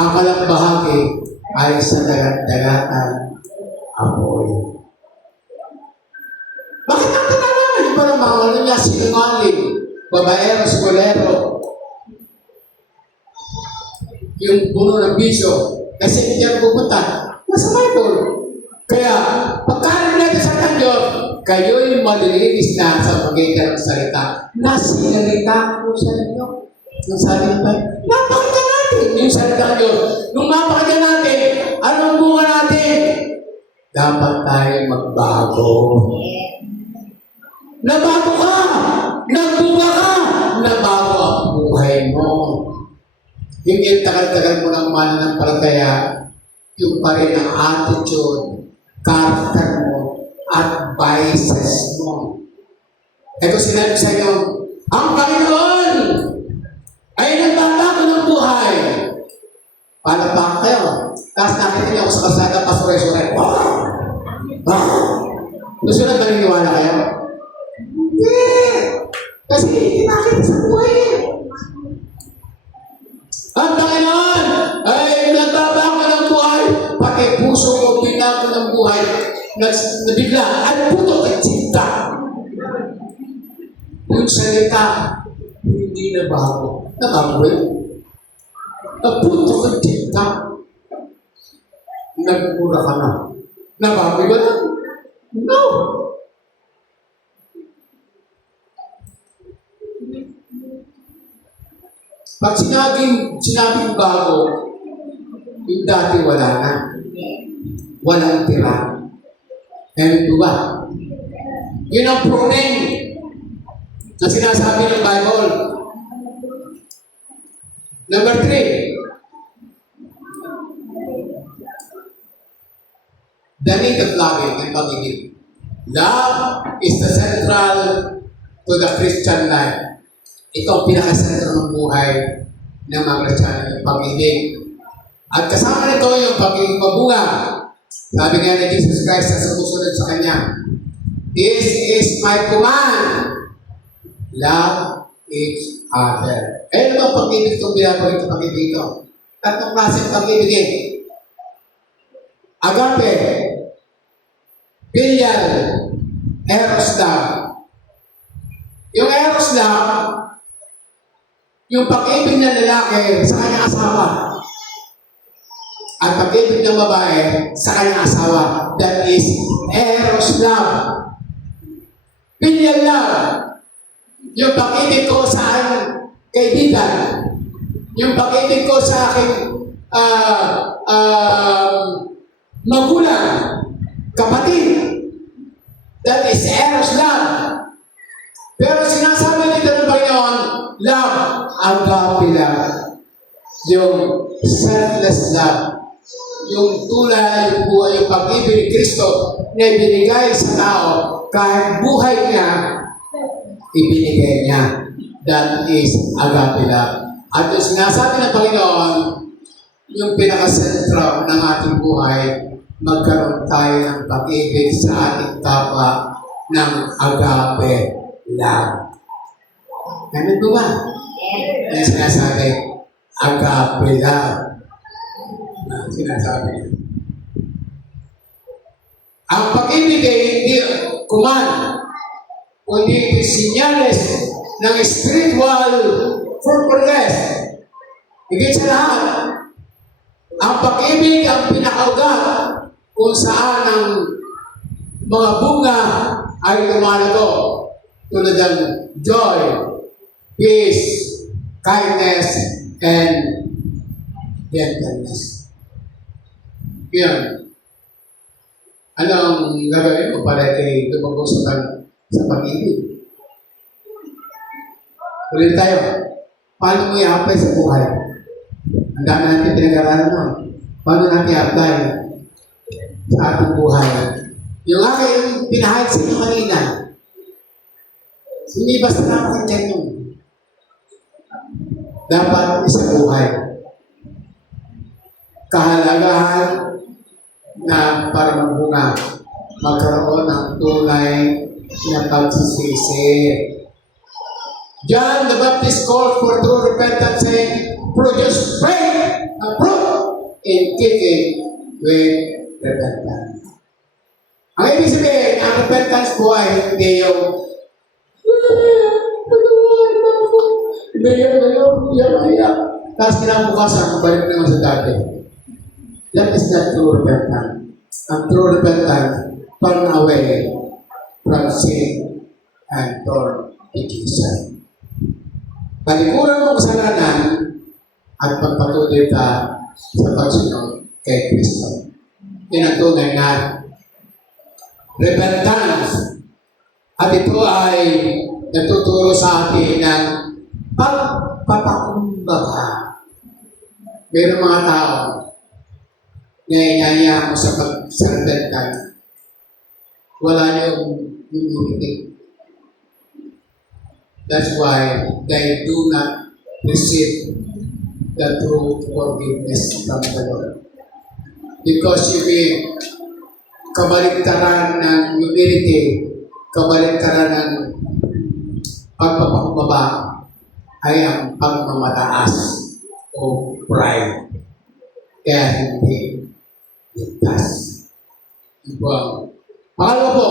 ang walang bahagi ay sa dagat-dagatan apoy. Bakit natin alam? Hindi pa naman ano niya, sinungaling, babaero, skolero, yung puno ng bisyo, kasi hindi yan pupunta. Nasa Bible. Kaya, pagkaroon natin sa kanyo, kayo'y malilinis na sa magitan ng salita. Nasinalita ko sa inyo. Yung sabi ng Bible, napakita natin yung salita ng Diyos. Nung mapakita natin, anong bunga natin? Dapat tayo magbago. Nabago ka! Nagbuga ka! Nabago ang buhay mo. Hindi tagal-tagal mo ng mananampalataya, yung pa rin ang attitude, character mo, at vices mo. Ito sinabi sa inyo, ang Panginoon ay nagbabago ng buhay. Palakpak kayo. Tapos nakita niyo ako sa kasada, pasure-sure. Gusto na maniniwala kayo? Hindi. Kasi hindi nakita sa buhay. Ang Panginoon ay nagbabago ng buhay, pati puso mo binago ng buhay, nabigla, ay puto at cinta. Yung salita, hindi na bago. Nabago yun. Naputo at cinta. Nagmura ka na. Nabago ba na? No. Pag sinabing bago, yung dati wala na. Walang tira. Ngayon ba? Yun ang pruning na sinasabi ng Bible. Number 3. the need of loving and pag-ibig. Love is the central to the Christian life. Ito ang pinakasentro ng buhay ng mga Kristiyano, yung pag-ibig. At kasama nito yung pag-ibig mabunga. Sabi nga ni Jesus Christ sa sumusunod sa Kanya, "This is my command. Love each other." Eh, ano bang pag-ibig itong binabalit ng pag-ibig ito? Tatlong klaseng pag-ibig eh. Agape, filial, eros love. Yung eros love, yung pag-ibig ng lalaki sa kanyang asawa. At pag-ibig ng babae sa kanyang asawa. That is eros love. Filial love, yung pag-ibig ko sa aking kaibigan. Yung pag-ibig ko sa aking magulang, kapatid. That is eros love. Pero sinasabi dito ng Panginoon, love, agape love. Yung selfless love. Yung tulad, yung buhay, yung pag-ibig ni Kristo na ibinigay sa tao kahit buhay niya, ibinigay niya. That is agape love. At yung sinasabi ng Panginoon, yung pinakasentro ng ating buhay, magkaroon tayo ng pag-ibig sa ating kapwa ng agape love. Ano ba ba? Yung sinasabi, agape love. Sinasabi niya. Ang pag-ibig ay hindi command, kundi sinyales ng spiritual fruitfulness. Higit sa lahat, ang pag-ibig ang pinakaugat kung saan ang mga bunga ay lumalago tulad ng joy, peace, kindness, and gentleness. Yan. Anong gagawin mo para kayo lumagos sa pag-ibig? Ulit tayo. Paano mo i-apply sa buhay? Ang dami natin pinag-aralan mo. Paano natin i-apply sa ating buhay? Yung aking pinahayag sa inyo kanina, hindi basta nakakinggan yun. Dapat isa buhay. Kahalagahan na para magbunga, magkaroon ng tunay na pagsisisi. John the Baptist called for true repentance, saying, "Produce faith and fruit in keeping with repentance." Ang ibig sabihin, ang repentance po ay hindi yung tapos kinabukasan, balik naman sa dati. That is not true repentance. Ang true repentance, turn away from sin and turn to Jesus. Palikuran mo kasalanan at pagpatuloy ka sa pagsunod kay Kristo. Yan ang tunay na repentance. At ito ay natuturo sa atin ng pagpapakumbaga. Mayroong mga tao na inaya mo sa pag-repentance. Wala yung humility. That's why they do not receive the true forgiveness from the Lord. Because you mean, kabaliktaran ng humility, kabaliktaran ng pagpapakumbaba ay ang pagmamataas o pride. Kaya hindi ligtas. Pangalawa po,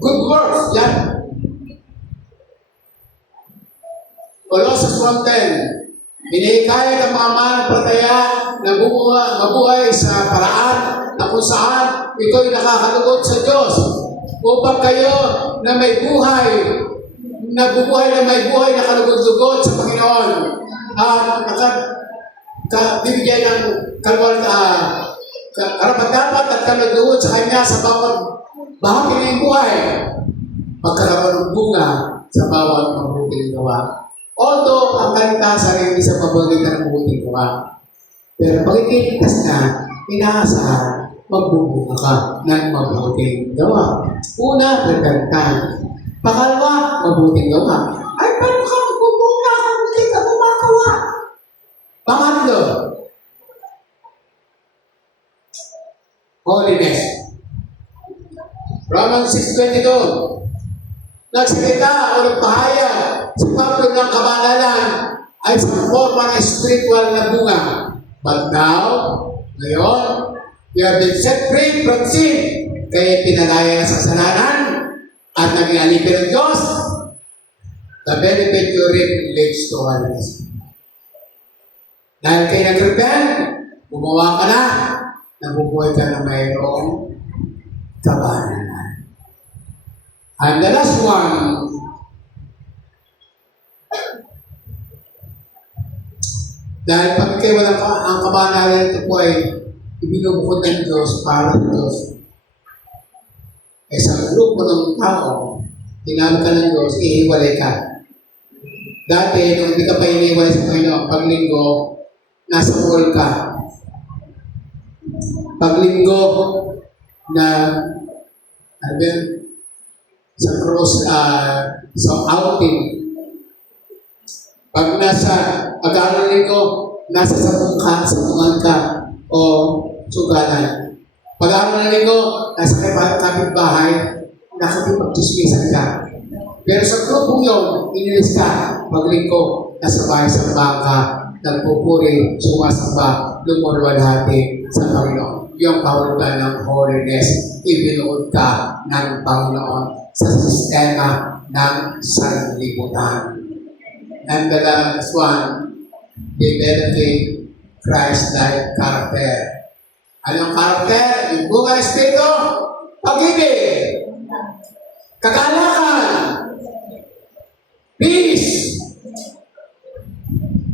good works. Yan. Colossus 1:10, hinihikayat ang mga mananampalataya na mabuhay sa paraan na kung saan ito'y nakakalugod sa Diyos upang kayo na may buhay, nabubuhay na may buhay na kalugod-lugod sa Panginoon at bibigyan ng karapat-dapat at kalugod sa Kanya sa bawat bahagi ng buhay, pagkakaroon ng bunga sa bawat mabuting gawa. Although ang kaligtasan ay hindi sa pamamagitan ng mabuting gawa. Pero pag ikiligtas na, inaasahan magbubunga ka ng mabuting gawa. Una, repentance. Pangalawa, mabuting gawa. Ay, paano ka magbubunga kung hindi ka gumagawa? Pangatlo, holiness. Romans 6:22. Nagsalita o nagpahayag si Pablo ng kabanalan ay sa forma ng spiritual na bunga. But now, ngayon, you have been set free from sin. Kaya pinalaya sa kasalanan at naging alipin ng Diyos. The benefit you reap leads to holiness. Dahil kayo nag-repent, gumawa ka na, nabubuhay ka na mayroong kabanalan. And the last one, dahil pag kayo walang ang kabanalan, ito po ay ibinubukod ng Diyos para sa Diyos. Sa grupo ng tao, tinawag ka ng Diyos, ihiwalay ka. Dati, nung hindi ka pa iniwalay sa Panginoon, paglinggo, nasa wall ka. Paglinggo na, sa cross, sa outing. Pag nasa agaran linggo, nasa sabungan ka o sugalan. Pag araw ng linggo, nasa kapitbahay, nakakipag-chismisan ka. Pero sa grupo yun, inilis ka, maglinggo, nasa bahay sa bangka, nagpupuri, sumasamba, lumulwalhati sa Panginoon. Yung kahulugan ng holiness, ibinuod ka ng Panginoon sa sistema ng sanlibutan. And the last one, developing Christ-like character. Anong karakter? Yung bunga ng Espiritu, pag-ibig, kagalakan, peace,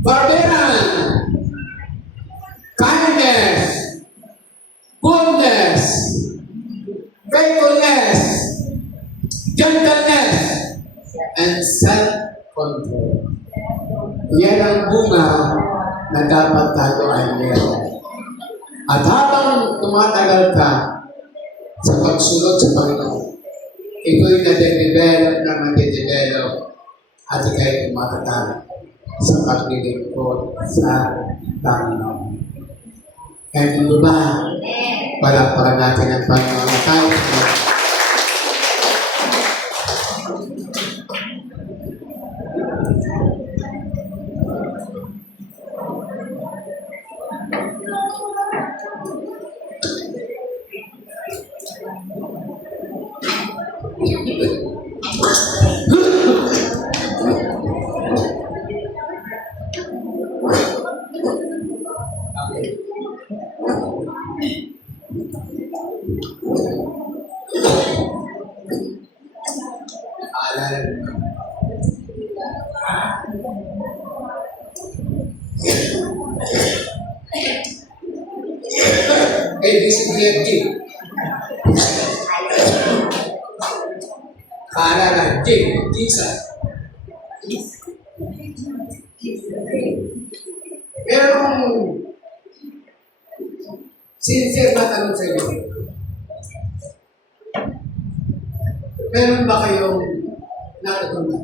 forbearance, kindness, goodness, faithfulness, gentleness, and self-control. Yan ang bunga na dapat tayo ay meron. At habang tumatagal ka sa pagsunod sa Panginoon, ito'y nade-develop na made-develop at ikaw'y tumatagal sa paglilingkod sa Panginoon. Kaya hindi ba, palakpakan natin ang Panginoon tayo. ABCDFG. Kaalalan, J, Jesus. Merong sincere na tanong sa inyo. Meron ba kayong natutunan?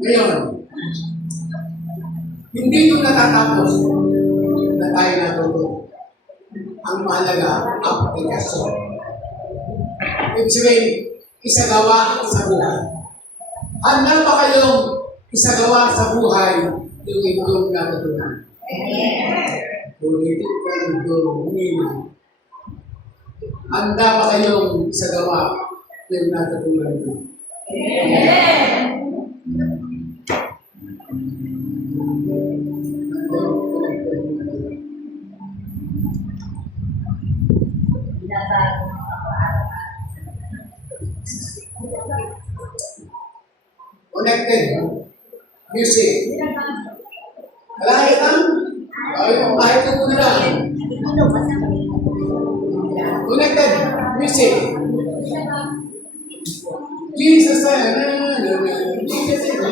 Ngayon, hindi ito natatapos na tayo natutunan. Ang mahalaga, aplikasyon. Ibig sabihin, isagawa sa buhay. Handa ba kayong isagawa sa buhay yung inyong natutunan? Ulitin ko yung humina. Handa ba kayong isagawa yung natutunan ko? Connected. Music. Kalahit lang. Kahit ko na lang. Connected. Music. Jesus is. Jesus is.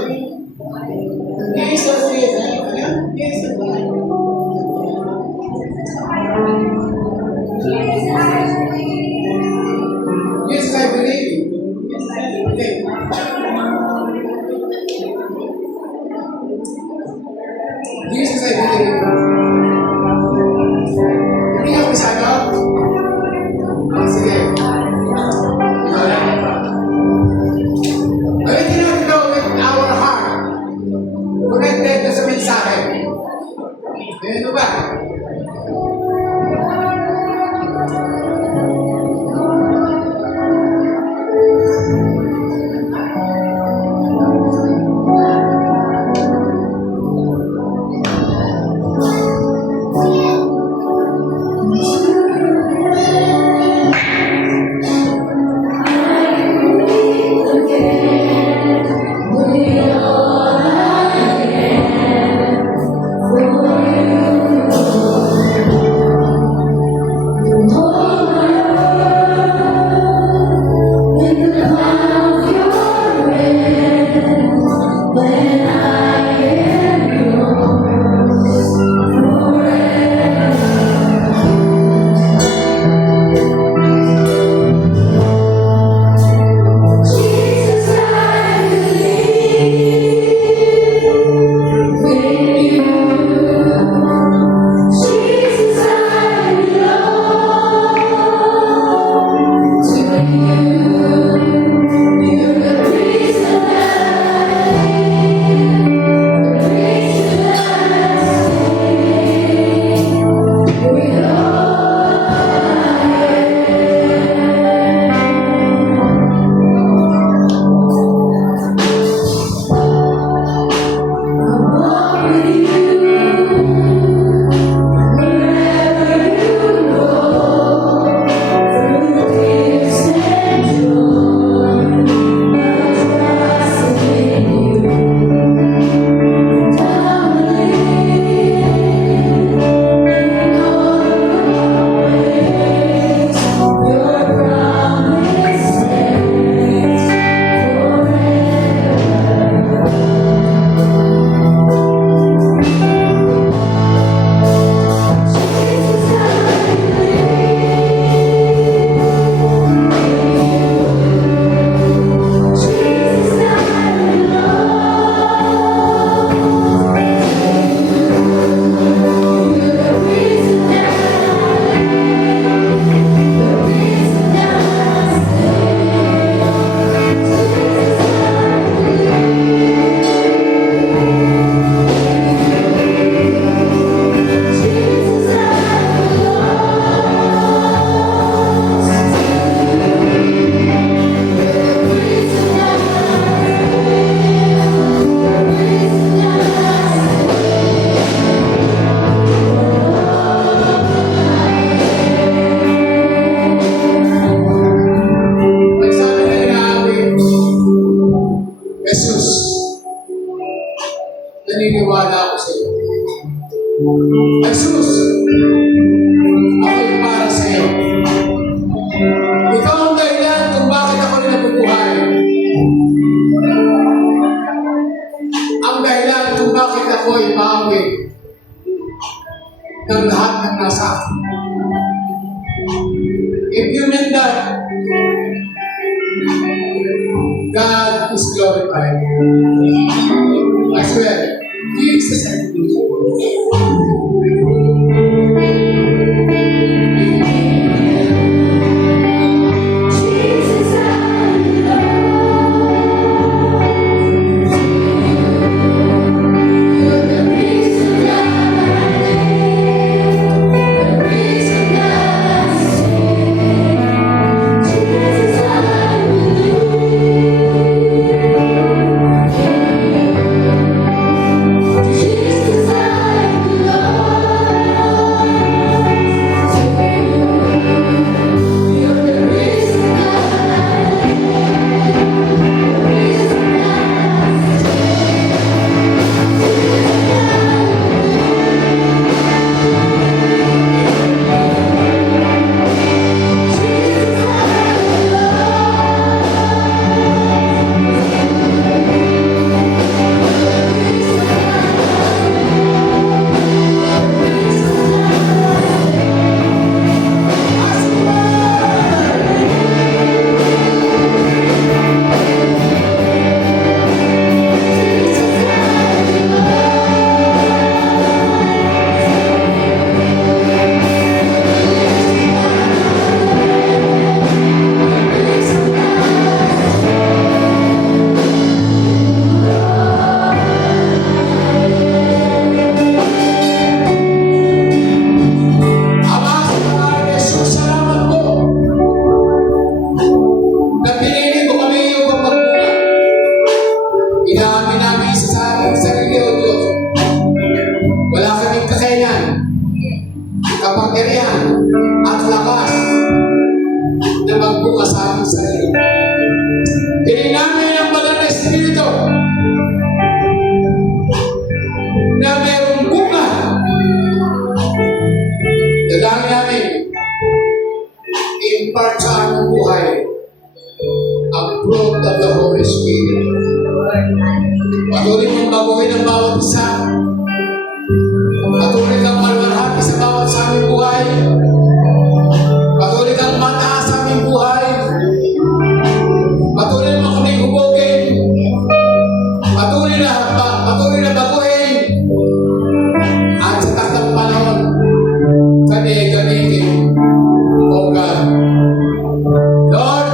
ng lahat ng nasa akin. If you mean that, God is glorified. I swear, Jesus is kapangyarihan at lakas na magbunga sa aming sarili. Hindi namin ang banal na Espiritu na mayroong bunga. Dalangin namin, impart sa aming buhay ang fruit of the Holy Spirit. Patuloy mong baguhin ang bawat isa. Patuloy kang malwalhati sa bawat sa aming buhay. Patuloy kang mataas sa aming buhay. Patuloy mo kami hubogin. Patuloy na baguhin. At sa takdang panahon, kami gamitin, O God. Lord,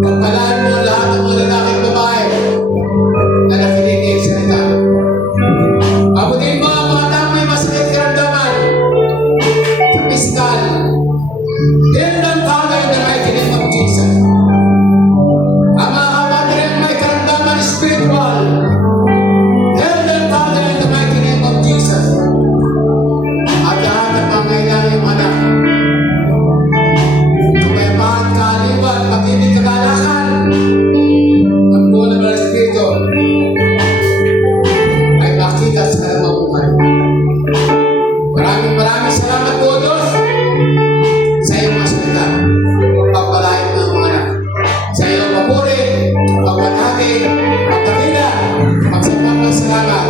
pagpalaan mo lahat ng mga lalaking babae na nakinig ng salita. Abutin mo ang mga taong may masakit karamdaman sa piskal. Heal them, Father, in the mighty name of Jesus. Ang mga kapatid na may karamdaman spiritual, heal them, Father, in the mighty name of Jesus. At lahat ng pangailangan yung anak, kapayapaan, kaaliwan, pag-ibig, kagalakan, ang buwan ng Espiritu ay makita sa kalamang buhay. Maraming salamat po, Diyos, sa iyong mga salita. Pagpalain ng mga anak. Sa iyong papuri, pagwalhati, pagtakila, pagsapat ng salamat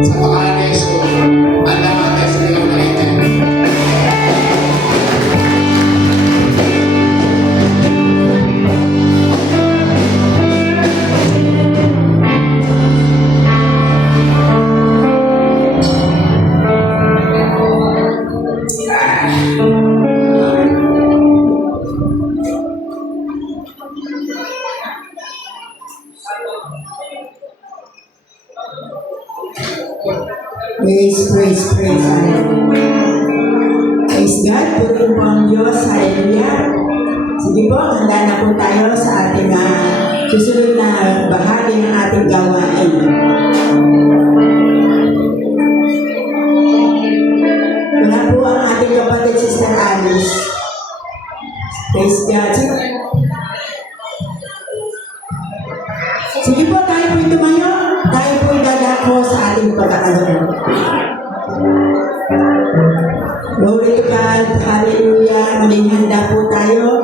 sa pangalan ni Jesus. Ang lahat ay sa iyong nalitin. Praise. Hallelujah. Praise God. Purihin po ang Diyos. Hallelujah. Sige po, handa na po tayo sa ating susunod na bahagi ng ating gawain. Wala po ang ating kapatid, Sister Alice. Praise God. Sige po, tayo po tumayo. Tayo po dadako sa ating pagkakaroon. Glory to God. Hallelujah. Muling handa po tayo.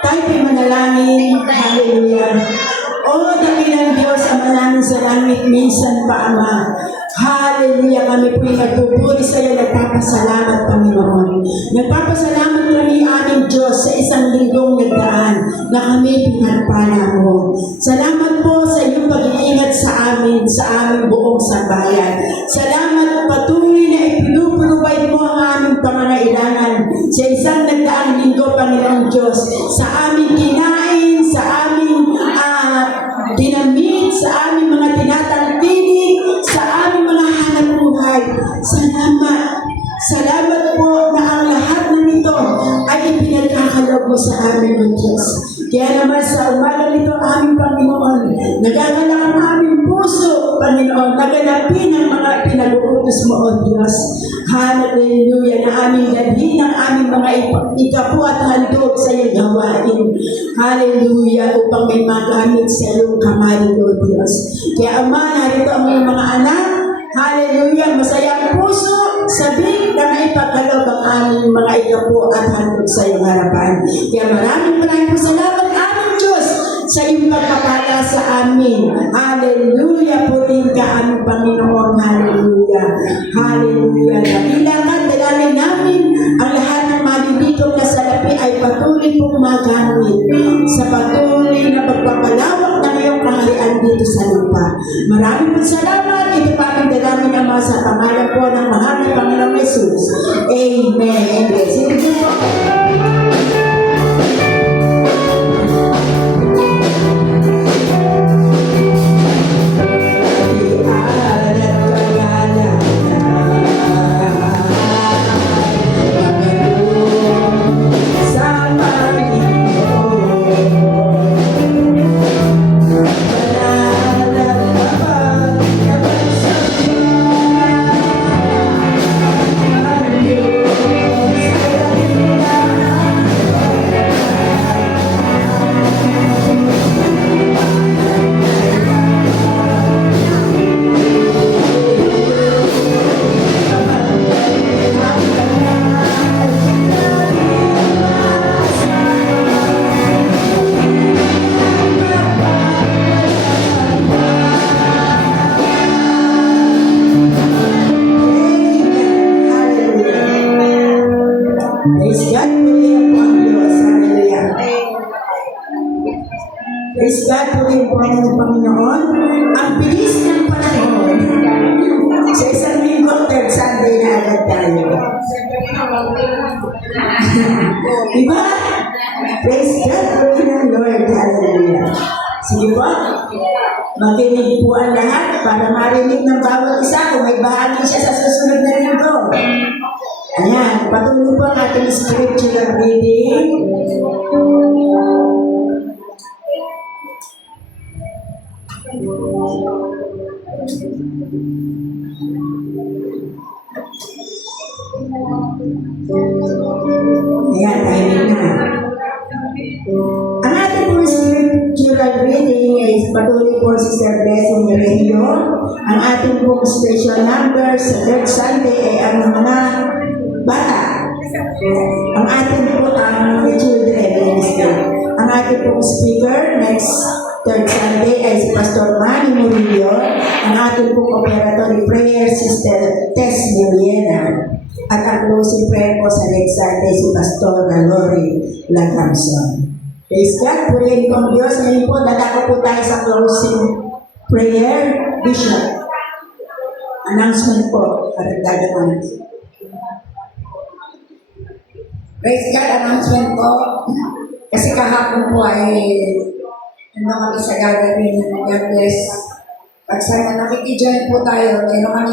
Tayo po'y manalangin. Hallelujah. O dakilang Diyos, Ama namin sa langit, minsan pa, Ama. Hallelujah, kami po'y nagpupuri sa iyo, nagpapasalamat, Panginoon. Nagpapasalamat kami aming Diyos sa isang linggong nagdaan na kami pinagpala mo. Salamat po sa iyong pag-iingat sa amin, sa aming buong sambayan. Salamat patuloy na ipinuprovide mo ang aming pangangailangan sa isang nagdaang linggo, Panginoon Diyos, sa aming kinain, sa aming dinamit, sa aming mga tinatangkilik, sa aming mga hanap buhay. Salamat. Salamat po na ang lahat ng ito ay ipinagkakaloob mo sa amin ng Diyos. Kaya naman sa umaga nito, aming Panginoon, nagagalak ang aming puso, Panginoon, naganapin ang mga pinag-uutos mo, O Diyos. Hallelujah, na aming dalhin ang aming mga ikapu at handog sa iyong gawain. Hallelujah, upang may magamit sa iyong kamay, O Diyos. Kaya Ama, narito ang iyong mga anak. Hallelujah, masaya ang puso, sabik na maipagkaloob ang aming mga ikapu at handog sa iyong harapan. Kaya maraming po salamat, aming Diyos, sa iyong pagpapala sa amin. Hallelujah, purin ka aming Panginoon. Hallelujah. Hallelujah. Dakilangan, dalalay namin ang lahat ng malilitong na salapi ay patuloy pong magamit sa patuloy na pagpapalawak ng iyong kaharian dito sa lupa. Maraming salamat. Ito pa ang dalangin naman sa pangalan po ng mahal na Panginoong Jesus. Amen. Sige po. Praise God, purihin po ang Diyos. Hallelujah. Praise God, purihin po ang Panginoon. Ang bilis ng panahon. Sa isang linggo, third Sunday na agad tayo. Diba? Praise God, purihin ang Lord. Hallelujah. Sige po. Makinig po ang lahat para marinig ng bawat isa kung may bahagi siya sa susunod na linggo. Ayan, patuloy po ang ating scriptural reading. Ayan, tahimik na. Ang ating po scriptural reading ay patuloy po si Sister Blessing Merenio. Ang ating po special number sa third Sunday ay ang mga bata. Ang ating po ang children ministry. Ang ating po speaker next third Sunday ay si Pastor Manny Murillo. Ang ating po operatory prayer Sister Tess Miliena. At ang closing prayer po sa next Sunday si Pastor Lori Lagamson. Praise God, purihin ko ang Diyos. Ngayon po, dadako po tayo sa closing prayer. Bishop, announcement po. Karagdagan natin. Praise God, announcement po. Kasi kahapon po ay kami sa gathering ng God bless. Pag sana nakikijoin po tayo, meron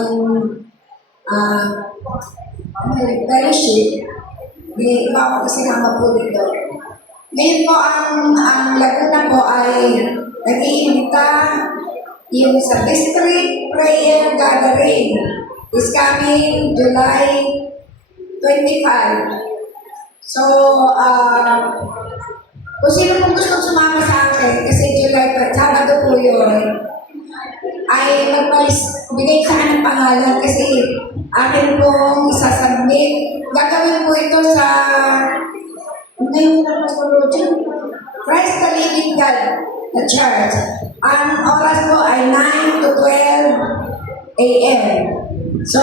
kaming fellowship. May iba ako kasi kasama po dito. Ngayon po, ang Laguna po ay nag-iimbita yung sa District Prayer Gathering is coming July 25. So, kung sino pong gusto sumama sa akin, kasi July, Sabado po yun, ay bigay sa akin ng pangalan kasi akin pong isasubmit. Gagawin po ito sa Christ the Living God, the Church. Ang oras po ay 9 to 12 a.m. So,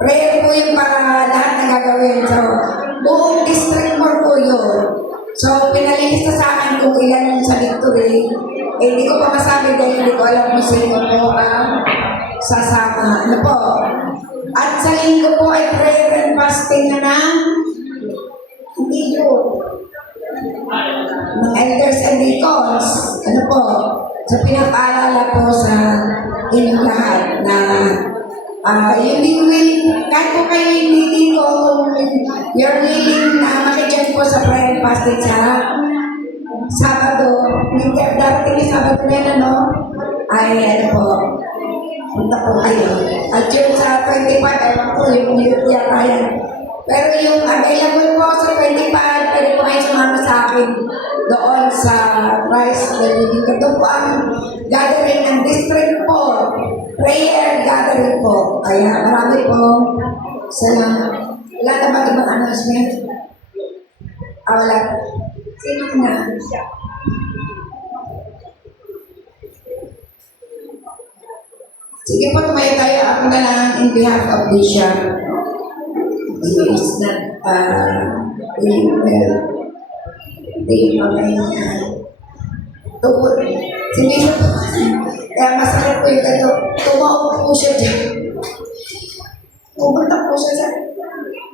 prayer po yung para lahat na gagawin. So, buong district more po yun. So, pinalilista sa akin kung ilan yung sa victory. Hindi ko pa masabi dahil hindi ko alam kung sino po ang sasama. Ano po? At sa linggo po ay prayer and fasting na hindi yun. Mga elders and deacons. Ano po? So, pinapaalala po sa inyong lahat na yung willing, kahit po kayo hindi ko, kung you're willing na makikinig po sa prayer and fasting sa Sabado, darating yung Sabado na yan, ay ano po, punta po kayo. At yung sa 25, ewan ko, yung youth yata yan. Pero yung available po sa 25, pwede po kayo sumama sa akin doon sa Christ Religion. Doon po ang gathering ng district po. Prayer gathering po. Kaya marami po. Salamat. Wala na ba ibang announcement? Wala. Sino na? Sige po, tumayo tayo. Ako na lang in behalf of Bishop. He is not really well. Hindi pa kayo tungkol. Si Bishop, kaya masakit po yung gato. Tumawag po siya dyan. Pumunta po siya dyan.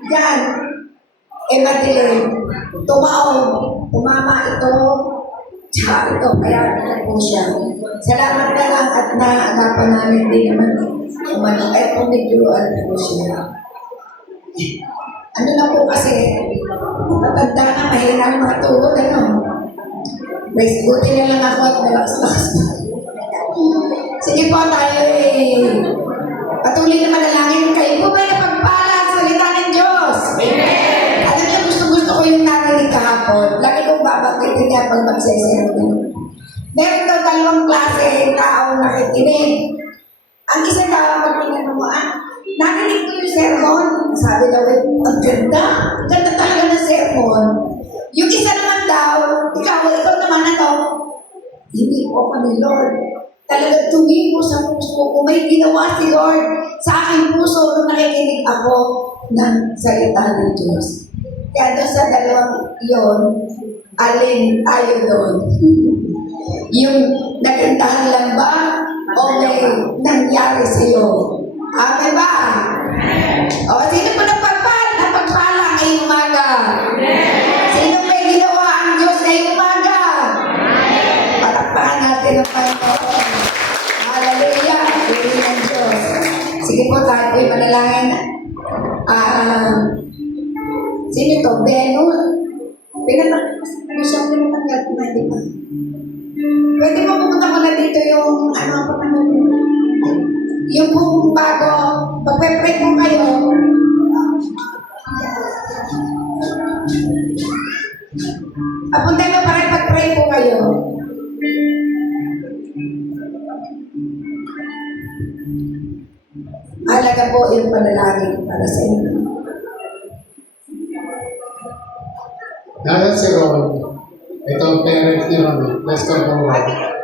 Diyan. Madilim. Tumawag. Tumama ito. Tsaka ito. Kaya po siya. Salamat na lang at naagapan namin din naman. Kaya po medyo po siya. Ano na po kasi, matanda na, mahirap matulog, Praise buti na lang ako at malakas-lakas pa. Sige po tayo patuloy na manalangin kayo. Po ba napagpala ang salita ng Diyos? Amen! Alam niyo, gusto ko yung narinig kahapon. Lagi kong babagay niya pag magsesermon. Meron daw dalawang klase taong nakikinig. Ang isa daw, pag tinanong mo, narinig ko yung sermon. Sabi daw, ang ganda. Ang ganda talaga ng sermon. Yung isa naman daw, ikaw naman hindi po kami, Lord. Talagang tumingo sa puso ko. May ginawa si Lord sa aking puso nung nakikinig ako ng salita ng Diyos. Kaya doon sa dalawang yon, alin tayo doon? Yung nagandahan lang ba o may nangyari sa iyo? Amen ba? O, sino po napagpala ngayong umaga? Sino may ginawa ang Diyos ngayong umaga? Patakpahan natin ang Panginoon. Hallelujah! Pili ng Diyos. Sige po tayo po'y manalangin. Sino to? Benul? Pinatanggal siya na, di ba? Pwede mo pumunta ko na dito yung yung kung bago, magpe-pray po kayo. Apuntay mo pa rin pag-pray po kayo. Alaga po yung panalangin para sa inyo. Nasa si Ron, ito ang parents ni Ron. Let's come forward.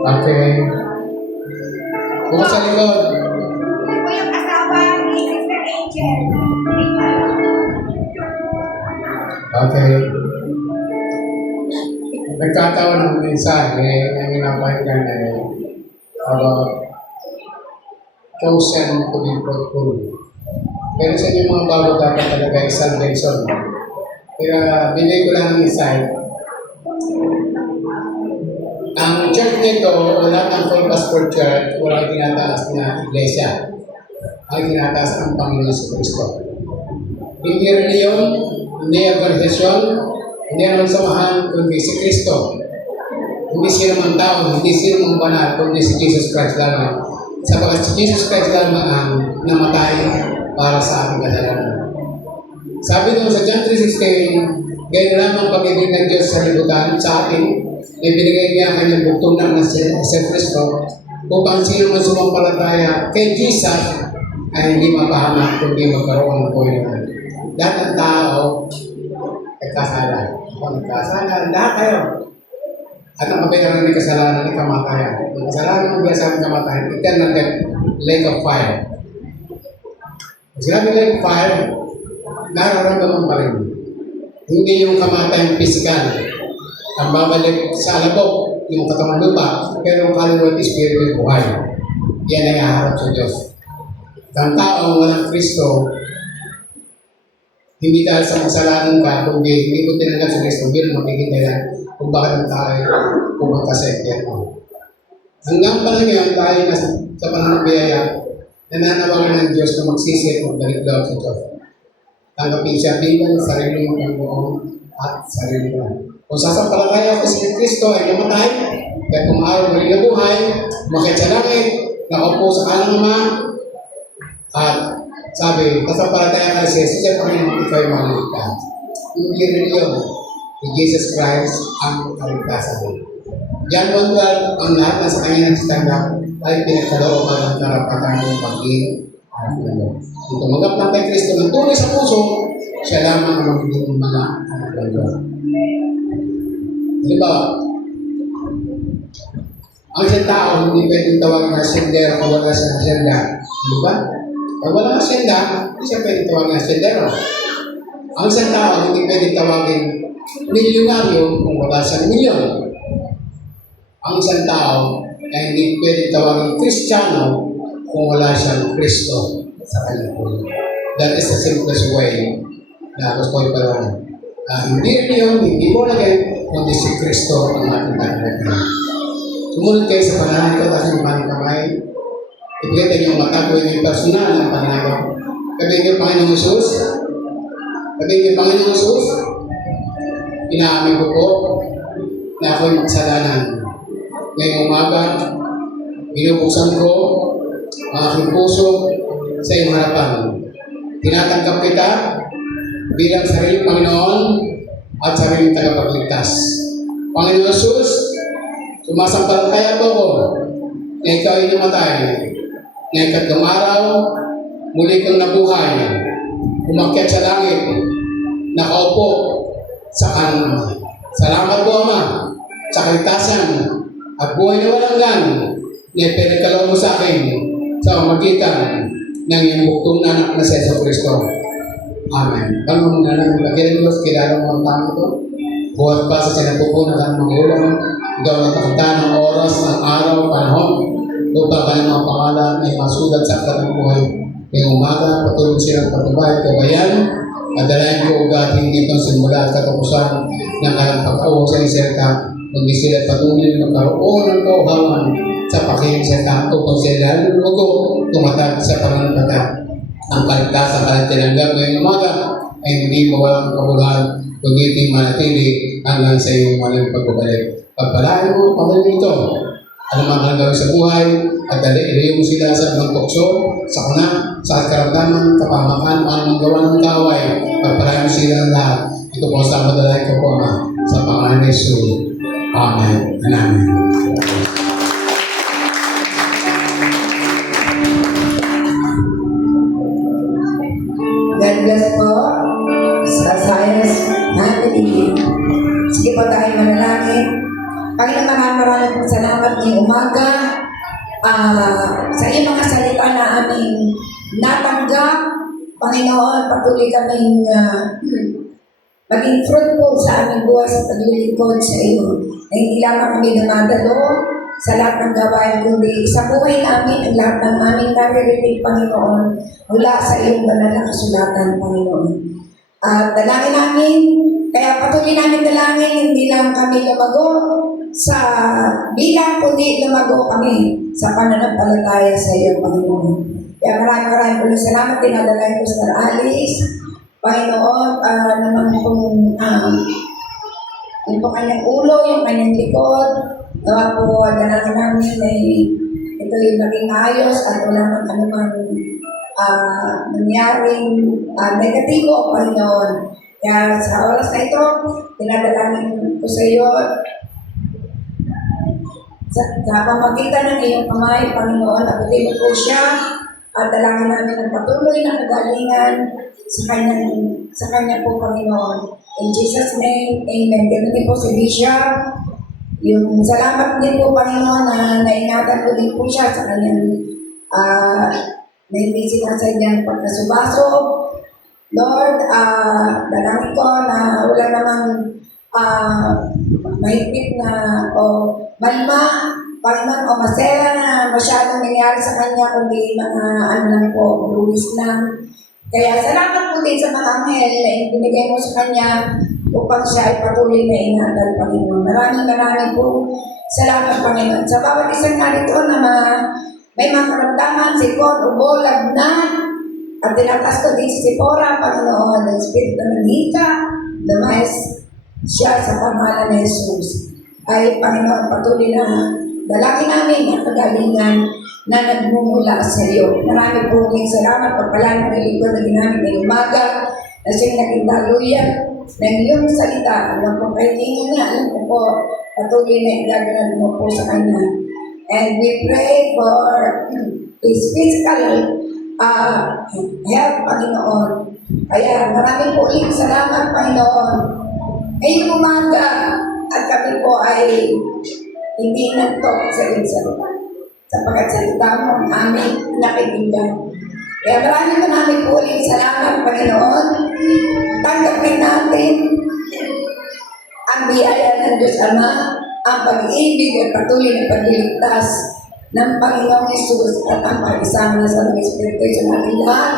Okay. Bukas sa likod. Ito yung asawa ni Sister Angel. Okay. Nagkataon ng mensahe na minapakinggan about chosen to be fruitful. Pero sa inyo mga bago dapat talaga isang lesson. Kaya binigay ko lang ang insight. Ang church nito, wala ng full passport church, wala tinataas na iglesia. Ay tinataas ang Panginoon sa Kristo. Hindi reliyon, hindi organisasyon, hindi naman samahan, kundi si Kristo. Hindi sila mang tao, hindi sila mang banal, kundi si Jesus Christ lamang. Sapagkat si Jesus Christ lamang ang namatay para sa ating kasalanan. Sabi doon sa John 3:16, gayon lamang pag-ibig ng Diyos sa libutan sa atin, ay binigay niya ang kanyang bugtungan na si Kristo upang sino man sumampalataya kay Jesus ay hindi mapahamak kundi magkaroon ng Panginoon. lahat ng tao nagkasala. Ako nagkasala, lahat kayo. At ang kabayaran ng kasalanan ng kamatayan. Ang kasalanan ng kabayaran ng kamatayan, eternal death, lake of fire. Pag sinabi lake of fire, nararamdaman pa rin. Hindi yung kamatayang physical. Ang babalik sa alabok, yung katawan lupa, pero ang kaluluwa at espiritu yung buhay. Yan ay haharap sa Diyos. Ang taong walang Kristo, hindi dahil sa kasalanan ka, kundi hindi ko tinanggap sa Kristo, hindi makikita yan kung bakit ang tayo pumunta sa impyerno. Hanggang pa lang yan, tayo na sa panahon ng biyaya, nananawagan ng Diyos na magsisi at magbalik daw sa Diyos. Tanggapin siya bilang sarili mong Panginoon at sarili mo. Kung sasampalakaya ako sa Kristo ay namatay, kaya kung araw muli na buhay, umakit sa langit, nakaupo sa kanang Ama, at sabi, sasampalataya ka sa Jesus, siya Panginoon, ikaw ay maliligtas. Hindi rin yun. Ni Jesus Christ ang kaligtasan. John 1:12, ang lahat na sa kanya nagsitanggap ay pinagkalooban ng karapatan ng pag-ibig anak ng Diyos. Kung tumanggap lang kay Kristo ng tunay sa puso, siya lamang ang magiging mga anak ng Diyos. Diba? Ang isang tao hindi pwedeng tawagin na sender kung wala sa agenda. Diba? Pag wala agenda, hindi siya pwedeng tawagin na sendero. Ang isang tao hindi pwedeng tawagin milyonaryo kung wala siyang milyon. Ang isang tao ay hindi pwedeng tawagin Kristiyano kung wala siyang Kristo sa kanyang puso. That is the simplest way na gusto ko ipalawan. Hindi rin yun, hindi mo lagay, kundi si Kristo ang ating dahilan. Sumunod kayo sa pananahan ko kasi yung panang kamay. Ibigay tayo yung mata ko yung personal ng pananahan. Sabihin niyo, Panginoong Jesus. Sabihin niyo, Panginoong Jesus. Inaamin ko po na ako'y makasalanan. Ngayong umaga, binubuksan ko ang aking puso sa iyong harapan. Tinatanggap kita bilang sariling Panginoon at sariling tagapagligtas. Panginoon Jesus, sumasampalataya po ko na ikaw ay namatay, na ikatlong araw, muli kang nabuhay, umakyat sa langit, nakaupo sa kanang Ama. Salamat po, Ama, sa kaligtasan at buhay na walang hanggan na ipinagkaloob mo sa akin sa pamamagitan ng iyong buktong na anak na si Yesu Kristo. Amen. Panginoon na lang, lagyan ng Diyos, kilala mo ang tao ito. Buhat pa sa sinapupunan ng mga ulang, ikaw na takanta ng oras, ng araw, panahon, upang kanyang mga pangalan ay masulat sa aklat ng buhay. Ngayong umaga, patuloy silang patubay, kabayan, at dalayan ko ugat hindi itong simula at katapusan ng kanyang pag-awa sa iserta, kundi sila patuloy na magkaroon ng kauhawan sa pakikisalita upang sila lulugo tumatag sa pananampalataya. Ang kaligtasan kanilang tinanggap ngayong umaga ay hindi mawalang kabuluhan, kundi manatili hanggang sa iyong malang pagbabalik. Pagpalaan mo, Panginoon ito, alam ang gawin sa buhay, at dali mo sila sa mga tukso, sa kuna, sa karamdaman, kapamakan, anong gawa ng kaway, pagpalaan mo sila ng lahat. Ito po sa madalay ko po, Ama, sa pangalan ni Jesus. Amen and Amen. God bless po sa Cyrus family. Sige po tayo manalangin. Panginoon, maraming po salamat ngayong umaga sa iyong mga salita na aming natanggap. Panginoon, patuloy kaming maging fruitful sa aming buhay sa paglilingkod sa iyo. Na hindi lamang kami dumadalo sa lahat ng gawain, kundi sa buhay namin, ang lahat ng aming naririnig, Panginoon, mula sa iyong banal na kasulatan, Panginoon. At dalangin namin, kaya patuloy namin dalangin, hindi lang kami lumago sa bilang, kundi lumago kami sa pananampalataya sa iyo, Panginoon. Kaya maraming po salamat, dinadalay ko sa Alice, Panginoon, naman kung yung po kanyang ulo, yung kanyang likod, nawa po, dalangin namin ay ito yung maging ayos at wala nang anumang nangyaring negatibo, Panginoon. Kaya sa oras na ito, dinadalangin ko sa iyo sa pamagitan ng iyong kamay, Panginoon, abutin mo po siya at dalangin namin ng patuloy na kagalingan sa kanya po, Panginoon. In Jesus' name, Amen. Ganun din po si Bishop. Yung salamat din po, Panginoon, na naingatan ko din po siya sa kanyang na hindi sinasadyang pagkasubaso. Lord, dalangin ko na wala namang mahigpit na o malma, Panginoon, o masela na masyadong nangyari sa kanya, kundi mga ano lang po, luwis lang. Kaya salamat po din sa mga anghel na ibinigay mo sa kanya upang siya ay patuloy na ingatan, Panginoon. Maraming po salamat, Panginoon. Sa bawat isang narito na may mga karamdaman, sipon, ubo, lagnat, at tinatas ko din si Sipora, Panginoon, ng Espiritu ng Hika, lumayas siya sa pangalan ni Jesus. Ay, Panginoon, patuloy na dalangin namin ang kagalingan na nagmumula sa iyo. Marami po ngayong salamat, pagpalaan ng lingkod na ginamit ng umaga, na siyang naging daluyan ng iyong salita. Alam po kayo niya, alam ko po, patuloy na igagalan mo po sa kanya. And we pray for his physical health, Panginoon. Kaya maraming po ulit salamat, Panginoon. Ngayong umaga, at kami po ay hindi nagtok sa iyong salita. Sapagkat salita mo ang aming nakikinggan. Kaya maraming po ulit salamat, Panginoon. Tanggapin natin ang biyaya ng Diyos Ama, ang pag-ibig at patuloy na pagliligtas ng Panginoong Hesus at ang pag-isama sa mga Espiritu sa natin lahat.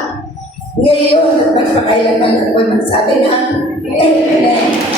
Ngayon at magpakailanman ako magsabi ng Amen.